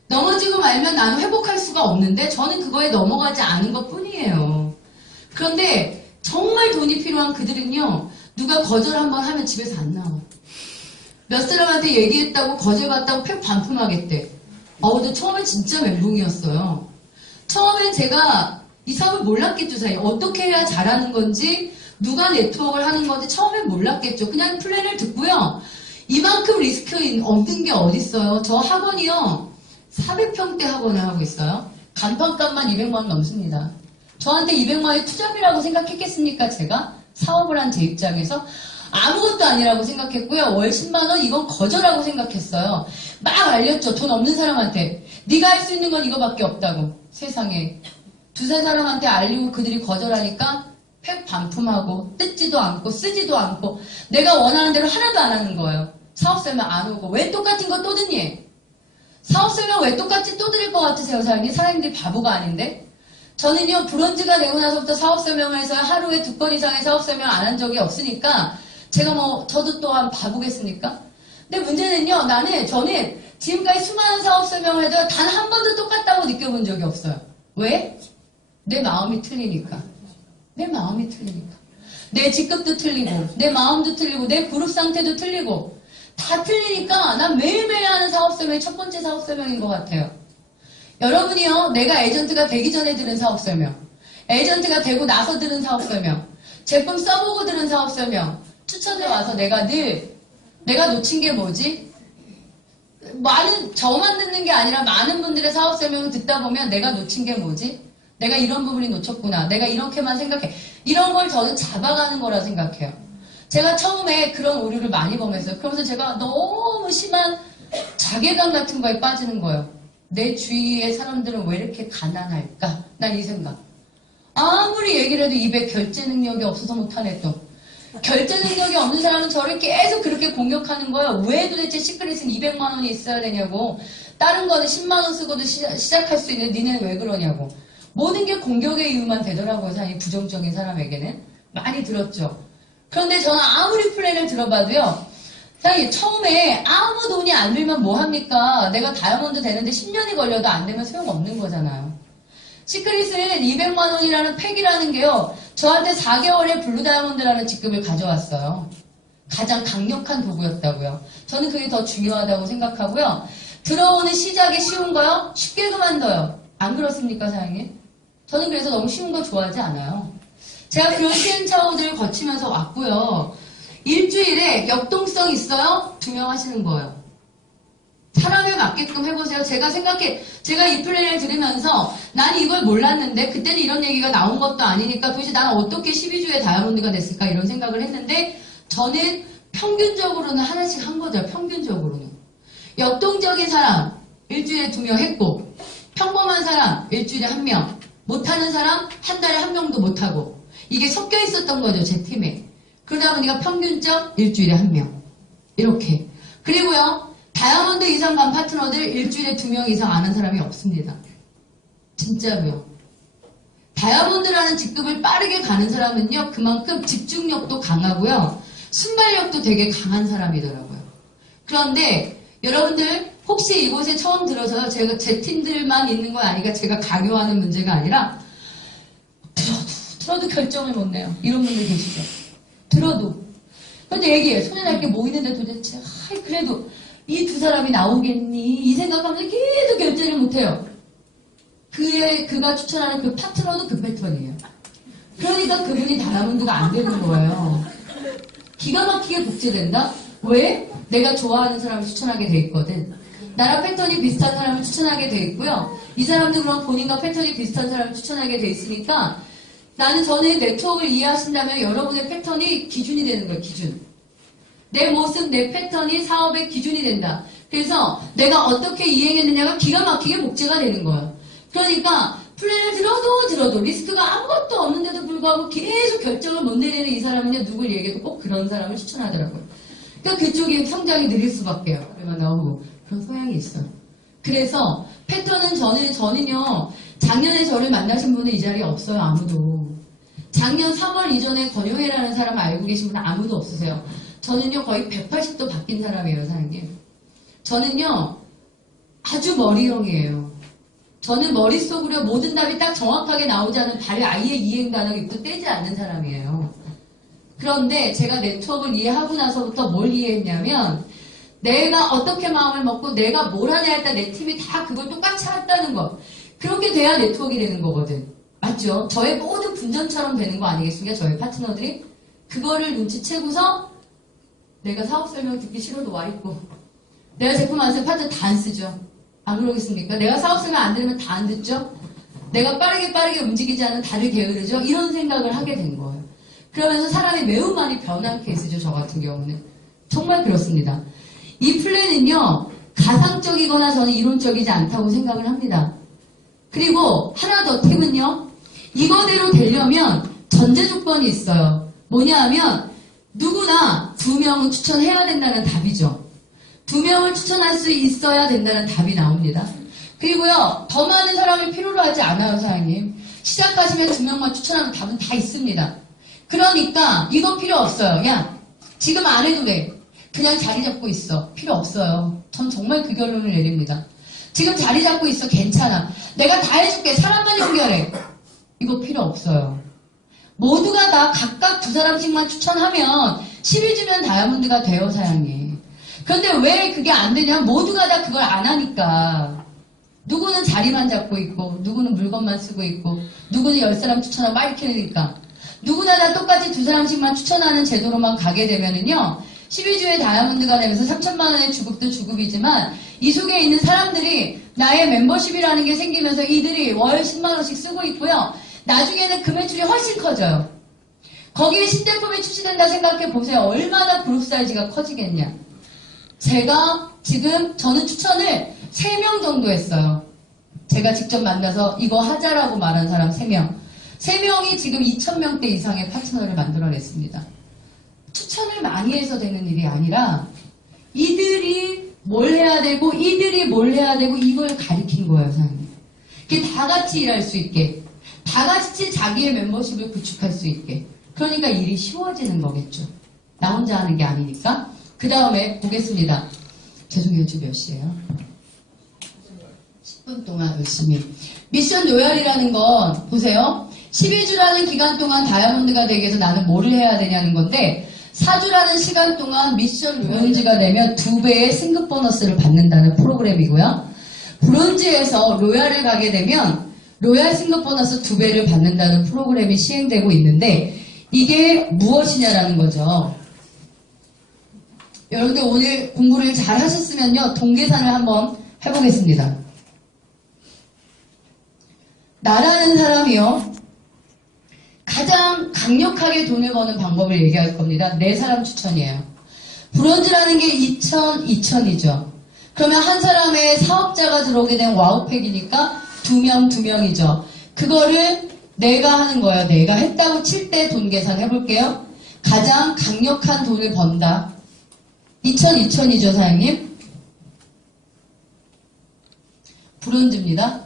넘어지고 말면 나는 회복할 수가 없는데 저는 그거에 넘어가지 않은 것 뿐이에요. 그런데 정말 돈이 필요한 그들은요. 누가 거절 한번 하면 집에서 안 나와. 몇 사람한테 얘기했다고 거절받다고 팩 반품하겠대. 근데 처음엔 진짜 멘붕이었어요. 처음엔 제가 이 사업을 몰랐겠죠, 사실. 어떻게 해야 잘하는 건지, 누가 네트워크를 하는 건지 처음엔 몰랐겠죠. 그냥 플랜을 듣고요. 이만큼 리스크 없는 게 어딨어요. 저 학원이요. 400평대 학원을 하고 있어요. 간판값만 200만 원 넘습니다. 저한테 200만 원이 투잡이라고 생각했겠습니까, 제가? 사업을 한 제 입장에서. 아무것도 아니라고 생각했고요. 월 10만 원 이건 거저라고 생각했어요. 막 알렸죠. 돈 없는 사람한테. 네가 할 수 있는 건 이거밖에 없다고. 세상에. 두세 사람한테 알리고 그들이 거절하니까 팩 반품하고 뜯지도 않고 쓰지도 않고 내가 원하는 대로 하나도 안 하는 거예요. 사업 설명 안 오고. 왜 똑같은 거 또 듣니? 사업 설명 왜 똑같이 또 드릴 것 같으세요, 사장님? 사장님들이 바보가 아닌데? 저는요, 브론즈가 되고 나서부터 사업 설명을 해서 하루에 2건 이상의 사업 설명 안 한 적이 없으니까 제가 저도 또한 바보겠습니까? 근데 문제는요, 저는 지금까지 수많은 사업 설명을 해도 단 한 번도 똑같다고 느껴본 적이 없어요. 왜? 내 마음이 틀리니까. 내 마음이 틀리니까. 내 직급도 틀리고, 내 마음도 틀리고, 내 그룹 상태도 틀리고, 다 틀리니까 난 매일매일 하는 사업 설명이 첫 번째 사업 설명인 것 같아요. 여러분이요, 내가 에이전트가 되기 전에 들은 사업 설명, 에이전트가 되고 나서 들은 사업 설명, 제품 써보고 들은 사업 설명, 추천에 와서 내가 놓친 게 뭐지? 저만 듣는 게 아니라 많은 분들의 사업 설명을 듣다 보면 내가 놓친 게 뭐지? 내가 이런 부분이 놓쳤구나. 내가 이렇게만 생각해. 이런 걸 저는 잡아가는 거라 생각해요. 제가 처음에 그런 오류를 많이 범했어요. 그러면서 제가 너무 심한 자괴감 같은 거에 빠지는 거예요. 내 주위의 사람들은 왜 이렇게 가난할까? 난 이 생각. 아무리 얘기를 해도 입에 결제 능력이 없어서 못하네 또. 결제 능력이 없는 사람은 저를 계속 그렇게 공격하는 거예요. 왜 도대체 시크릿은 200만 원이 있어야 되냐고. 다른 거는 10만 원 쓰고도 시작할 수 있는데 니네는 왜 그러냐고. 모든 게 공격의 이유만 되더라고요. 사실 부정적인 사람에게는. 많이 들었죠. 그런데 저는 아무리 플랜을 들어봐도요. 사실 처음에 아무 돈이 안 들면 뭐합니까? 내가 다이아몬드 되는데 10년이 걸려도 안 되면 소용없는 거잖아요. 시크릿은 200만 원이라는 팩이라는 게요. 저한테 4개월에 블루 다이아몬드라는 직급을 가져왔어요. 가장 강력한 도구였다고요. 저는 그게 더 중요하다고 생각하고요. 들어오는 시작이 쉬운 거요? 쉽게 그만둬요. 안 그렇습니까, 사장님? 저는 그래서 너무 쉬운 거 좋아하지 않아요. 제가 그런 시행착오들을 거치면서 왔고요. 일주일에 역동성 있어요? 2명 하시는 거예요. 사람에 맞게끔 해보세요. 제가 이 플랜을 들으면서 난 이걸 몰랐는데 그때는 이런 얘기가 나온 것도 아니니까 도대체 난 어떻게 12주에 다이아몬드가 됐을까 이런 생각을 했는데 저는 평균적으로는 하나씩 한 거죠. 평균적으로는. 역동적인 사람 일주일에 2명 했고 평범한 사람 일주일에 1명 못하는 사람 한 달에 1명도 못하고 이게 섞여 있었던 거죠, 제 팀에. 그러다 보니까 평균적 일주일에 1명. 이렇게. 그리고요, 다이아몬드 이상 간 파트너들 일주일에 2명 이상 아는 사람이 없습니다. 진짜로요. 다이아몬드라는 직급을 빠르게 가는 사람은요, 그만큼 집중력도 강하고요, 순발력도 되게 강한 사람이더라고요. 그런데 여러분들 혹시 이곳에 처음 들어서 제가 제 팀들만 있는 건 아니라 제가 강요하는 문제가 아니라 들어도 결정을 못 내요. 이런 분들 계시죠? 들어도. 근데 얘기해. 손에 날 게 뭐 있는데 도대체 그래도 이 두 사람이 나오겠니? 이 생각하면서 계속 결제를 못해요. 그가 추천하는 그 파트너도 그 패턴이에요. 그러니까 그분이 다이아몬드가 안 되는 거예요. 기가 막히게 복제된다? 왜? 내가 좋아하는 사람을 추천하게 돼 있거든. 나랑 패턴이 비슷한 사람을 추천하게 돼 있고요. 이 사람도 그럼 본인과 패턴이 비슷한 사람을 추천하게 돼 있으니까 저는 네트워크를 이해하신다면 여러분의 패턴이 기준이 되는 거예요. 기준. 내 모습, 내 패턴이 사업의 기준이 된다. 그래서 내가 어떻게 이행했느냐가 기가 막히게 복제가 되는 거예요. 그러니까 플랜을 들어도 리스크가 아무것도 없는데도 불구하고 계속 결정을 못 내리는 이 사람은요, 누굴 얘기해도 꼭 그런 사람을 추천하더라고요. 그러니까 그쪽이 성장이 느릴 수밖에요. 그만 나오고 그런 소양이 있어요. 그래서 패턴은 저는요, 작년에 저를 만나신 분은 이 자리에 없어요. 아무도. 작년 3월 이전에 권용혜라는 사람 알고 계신 분은 아무도 없으세요. 저는요, 거의 180도 바뀐 사람이에요, 사장님. 저는요, 아주 머리형이에요. 저는 머릿속으로 모든 답이 딱 정확하게 나오지 않은 발을 아예 이행 가능입도 떼지 않는 사람이에요. 그런데 제가 네트워크를 이해하고 나서부터 뭘 이해했냐면, 내가 어떻게 마음을 먹고 내가 뭘 하냐 할 때 내 팀이 다 그걸 똑같이 한다는 거. 그렇게 돼야 네트워크가 되는 거거든. 맞죠? 저의 모든 분전처럼 되는 거 아니겠습니까? 저희 파트너들이. 그거를 눈치채고서 내가 사업 설명 듣기 싫어도 와 있고, 내가 제품 안 쓰면 파트너 다 안 쓰죠. 안 그러겠습니까? 내가 사업 설명 안 들으면 다 안 듣죠? 내가 빠르게 움직이지 않으면 다들 게으르죠? 이런 생각을 하게 된 거예요. 그러면서 사람이 매우 많이 변한 케이스죠, 저 같은 경우는. 정말 그렇습니다. 이 플랜은요, 가상적이거나 저는 이론적이지 않다고 생각을 합니다. 그리고 하나 더 팁은요, 이거대로 되려면 전제 조건이 있어요. 뭐냐 하면, 누구나 2명은 추천해야 된다는 답이죠. 2명을 추천할 수 있어야 된다는 답이 나옵니다. 그리고요, 더 많은 사람을 필요로 하지 않아요, 사장님. 시작하시면 2명만 추천하면 답은 다 있습니다. 그러니까 이거 필요 없어요. 야, 지금 안 해도 돼. 그냥 자리 잡고 있어. 필요 없어요. 전 정말 그 결론을 내립니다. 지금 자리 잡고 있어. 괜찮아. 내가 다 해줄게. 사람만 연결해. 이거 필요 없어요. 모두가 다 각각 2사람씩만 추천하면 12주면 다이아몬드가 돼요, 사장님. 그런데 왜 그게 안 되냐? 모두가 다 그걸 안 하니까. 누구는 자리만 잡고 있고, 누구는 물건만 쓰고 있고, 누구는 10사람 추천하고 막 이렇게 되니까. 누구나 다 똑같이 2사람씩만 추천하는 제도로만 가게 되면은요, 12주에 다이아몬드가 되면서 3천만 원의 주급도 주급이지만, 이 속에 있는 사람들이 나의 멤버십이라는 게 생기면서 이들이 월 10만 원씩 쓰고 있고요. 나중에는 그 매출이 훨씬 커져요. 거기에 신제품이 출시된다 생각해 보세요. 얼마나 그룹 사이즈가 커지겠냐. 제가 지금 저는 추천을 3명 정도 했어요. 제가 직접 만나서 이거 하자라고 말한 사람 3명. 3명이 지금 2,000명대 이상의 파트너를 만들어냈습니다. 추천을 많이 해서 되는 일이 아니라 이들이 뭘 해야 되고 이들이 뭘 해야 되고 이걸 가리킨 거예요, 사장님. 이게 다 같이 일할 수 있게, 다 같이 자기의 멤버십을 구축할 수 있게. 그러니까 일이 쉬워지는 거겠죠. 나 혼자 하는 게 아니니까. 그 다음에 보겠습니다. 죄송해요, 지금 몇 시예요? 10분 동안 열심히. 미션 로얄이라는 건 보세요. 12주라는 기간 동안 다이아몬드가 되기 위해서 나는 뭐를 해야 되냐는 건데 4주라는 시간 동안 미션 브론즈가 되면 2배의 승급 보너스를 받는다는 프로그램이고요. 브론즈에서 로얄을 가게 되면 로얄 승급 보너스 2배를 받는다는 프로그램이 시행되고 있는데 이게 무엇이냐라는 거죠. 여러분들 오늘 공부를 잘 하셨으면요. 동계산을 한번 해보겠습니다. 나라는 사람이요. 가장 강력하게 돈을 버는 방법을 얘기할 겁니다. 4사람 추천이에요. 브론즈라는 게 2000이죠. 그러면 한 사람의 사업자가 들어오게 된 와우팩이니까 2명이죠. 그거를 내가 하는 거예요. 내가 했다고 칠 때 돈 계산 해볼게요. 가장 강력한 돈을 번다. 2000이죠, 사장님? 브론즈입니다.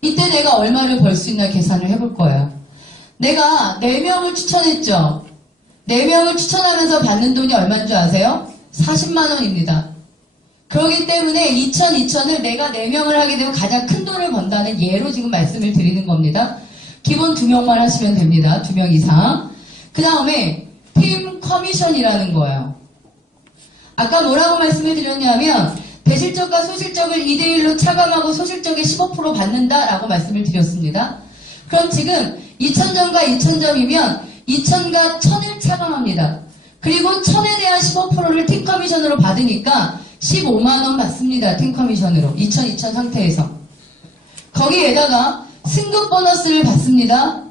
이때 내가 얼마를 벌 수 있나 계산을 해볼 거예요. 내가 4명을 추천했죠. 4명을 추천하면서 받는 돈이 얼마인 줄 아세요? 40만 원입니다. 그렇기 때문에 2000을 내가 4명을 하게 되면 가장 큰 돈을 번다는 예로 지금 말씀을 드리는 겁니다. 기본 2명만 하시면 됩니다. 2명 이상. 그 다음에 팀 커미션이라는 거예요. 아까 뭐라고 말씀을 드렸냐면 대실적과 소실적을 2대1로 차감하고 소실적에 15% 받는다라고 말씀을 드렸습니다. 그럼 지금 2000점과 2000점이면 2000과 1000을 차감합니다. 그리고 1000에 대한 15%를 팀 커미션으로 받으니까 15만원 받습니다. 팀 커미션으로. 2000 상태에서. 거기에다가 승급 보너스를 받습니다.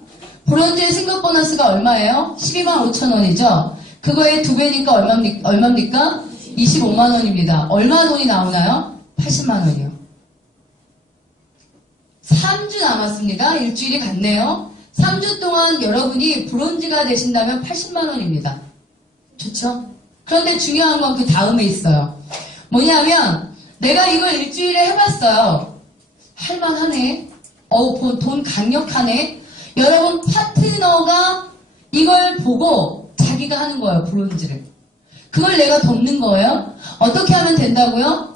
브론즈의 승급 보너스가 얼마예요? 12만 5천원이죠. 그거의 2배니까 얼마입니까? 25만원입니다. 얼마 돈이 나오나요? 80만원이요. 3주 남았습니다. 일주일이 갔네요. 3주 동안 여러분이 브론즈가 되신다면 80만원입니다. 좋죠? 그런데 중요한 건 그 다음에 있어요. 뭐냐면 내가 이걸 일주일에 해봤어요. 할만하네. 돈 강력하네. 여러분 파트너가 이걸 보고 자기가 하는 거예요. 브론즈를. 그걸 내가 돕는 거예요. 어떻게 하면 된다고요?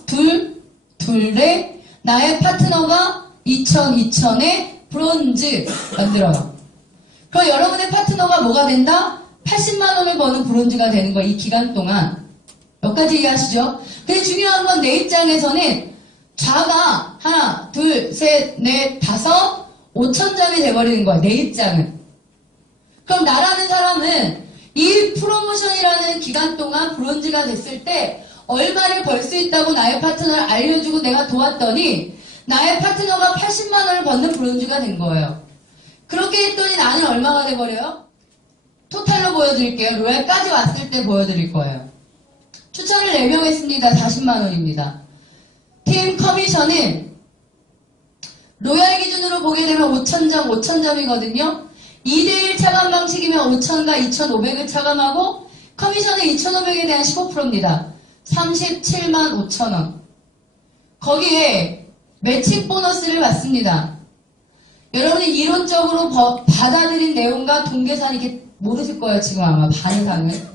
둘에 나의 파트너가 2000에 브론즈 만들어요. 그럼 여러분의 파트너가 뭐가 된다? 80만 원을 버는 브론즈가 되는 거예요. 이 기간 동안. 몇 가지 이해하시죠? 근데 중요한 건 내 입장에서는 좌가 하나, 둘, 셋, 넷, 다섯, 5,000점이 돼버리는 거야. 내 입장은. 그럼 나라는 사람은 이 프로모션이라는 기간 동안 브론즈가 됐을 때 얼마를 벌 수 있다고 나의 파트너를 알려주고 내가 도왔더니 나의 파트너가 80만 원을 버는 브론즈가 된 거예요. 그렇게 했더니 나는 얼마가 돼버려요? 토탈로 보여드릴게요. 로얄까지 왔을 때 보여드릴 거예요. 추천을 4명 했습니다. 40만 원입니다. 팀 커미션은 로얄 기준으로 보게 되면 5,000점이거든요. 2대1 차감 방식이면 5,000과 2,500을 차감하고 커미션은 2,500에 대한 15%입니다. 37만 5천원. 거기에 매칭 보너스를 받습니다. 여러분이 이론적으로 받아들인 내용과 동계산 이게 모르실 거예요. 지금 아마 반 이상은.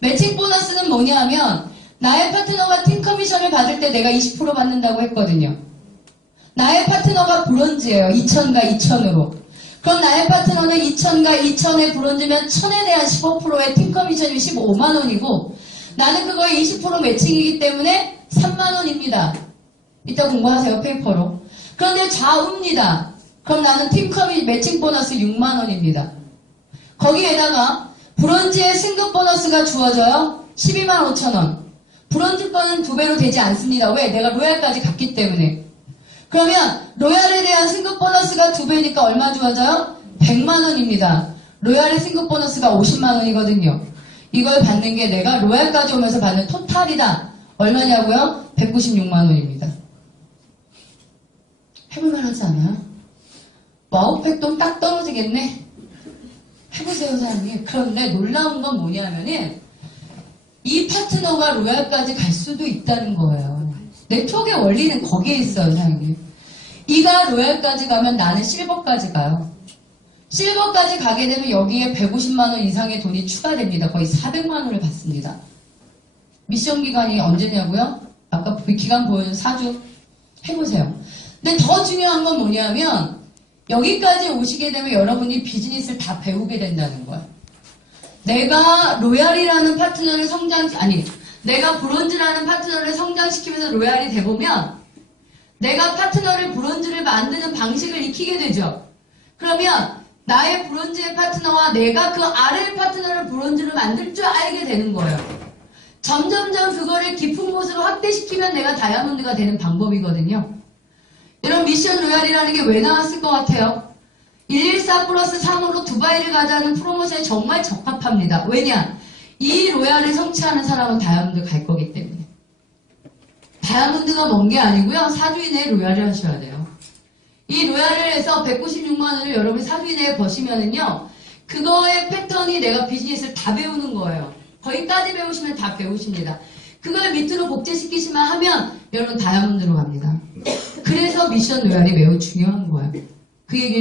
매칭 보너스는 뭐냐면 나의 파트너가 팀 커미션을 받을 때 내가 20% 받는다고 했거든요. 나의 파트너가 브론즈예요. 2000과 2000으로. 그럼 나의 파트너는 2000과 2000의 브론즈면 1000에 대한 15%의 팀 커미션이 15만원이고 나는 그거에 20% 매칭이기 때문에 3만원입니다. 이따 공부하세요. 페이퍼로. 그런데 좌우입니다. 그럼 나는 팀 커미 매칭 보너스 6만원입니다. 거기에다가 브론즈의 승급 보너스가 주어져요. 12만 5천원. 브론즈 거는 2배로 되지 않습니다. 왜? 내가 로얄까지 갔기 때문에. 그러면 로얄에 대한 승급 보너스가 2배니까 얼마 주어져요? 100만원입니다. 로얄의 승급 보너스가 50만원이거든요. 이걸 받는 게 내가 로얄까지 오면서 받는 토탈이다. 얼마냐고요? 196만원입니다. 해볼만 하지 않아요? 와우팩 돈 딱 떨어지겠네? 해보세요, 사장님. 그런데 놀라운 건 뭐냐면은 이 파트너가 로얄까지 갈 수도 있다는 거예요. 네트워크의 원리는 거기에 있어요, 사장님. 이가 로얄까지 가면 나는 실버까지 가요. 실버까지 가게 되면 여기에 150만원 이상의 돈이 추가됩니다. 거의 400만원을 받습니다. 미션 기간이 언제냐고요? 아까 기간 보여준 4주 해보세요. 근데 더 중요한 건 뭐냐면 여기까지 오시게 되면 여러분이 비즈니스를 다 배우게 된다는 거예요. 내가 로얄이라는 파트너를 내가 브론즈라는 파트너를 성장시키면서 로얄이 돼보면 내가 파트너를 브론즈를 만드는 방식을 익히게 되죠. 그러면 나의 브론즈의 파트너와 내가 그 아래의 파트너를 브론즈로 만들 줄 알게 되는 거예요. 점점점 그거를 깊은 곳으로 확대시키면 내가 다이아몬드가 되는 방법이거든요. 여러분 미션 로얄이라는 게 왜 나왔을 것 같아요? 114 플러스 3으로 두바이를 가자는 프로모션에 정말 적합합니다. 왜냐? 이 로얄을 성취하는 사람은 다이아몬드 갈 거기 때문에. 다이아몬드가 먼 게 아니고요. 4주 이내에 로얄을 하셔야 돼요. 이 로얄을 해서 196만 원을 여러분이 4주 내에 버시면은요, 그거의 패턴이 내가 비즈니스를 다 배우는 거예요. 거기까지 배우시면 다 배우십니다. 그걸 밑으로 복제시키시만 하면 여러분 다이아몬드로 갑니다. 그래서 미션 로얄이 매우 중요한 거예요. 그 얘기를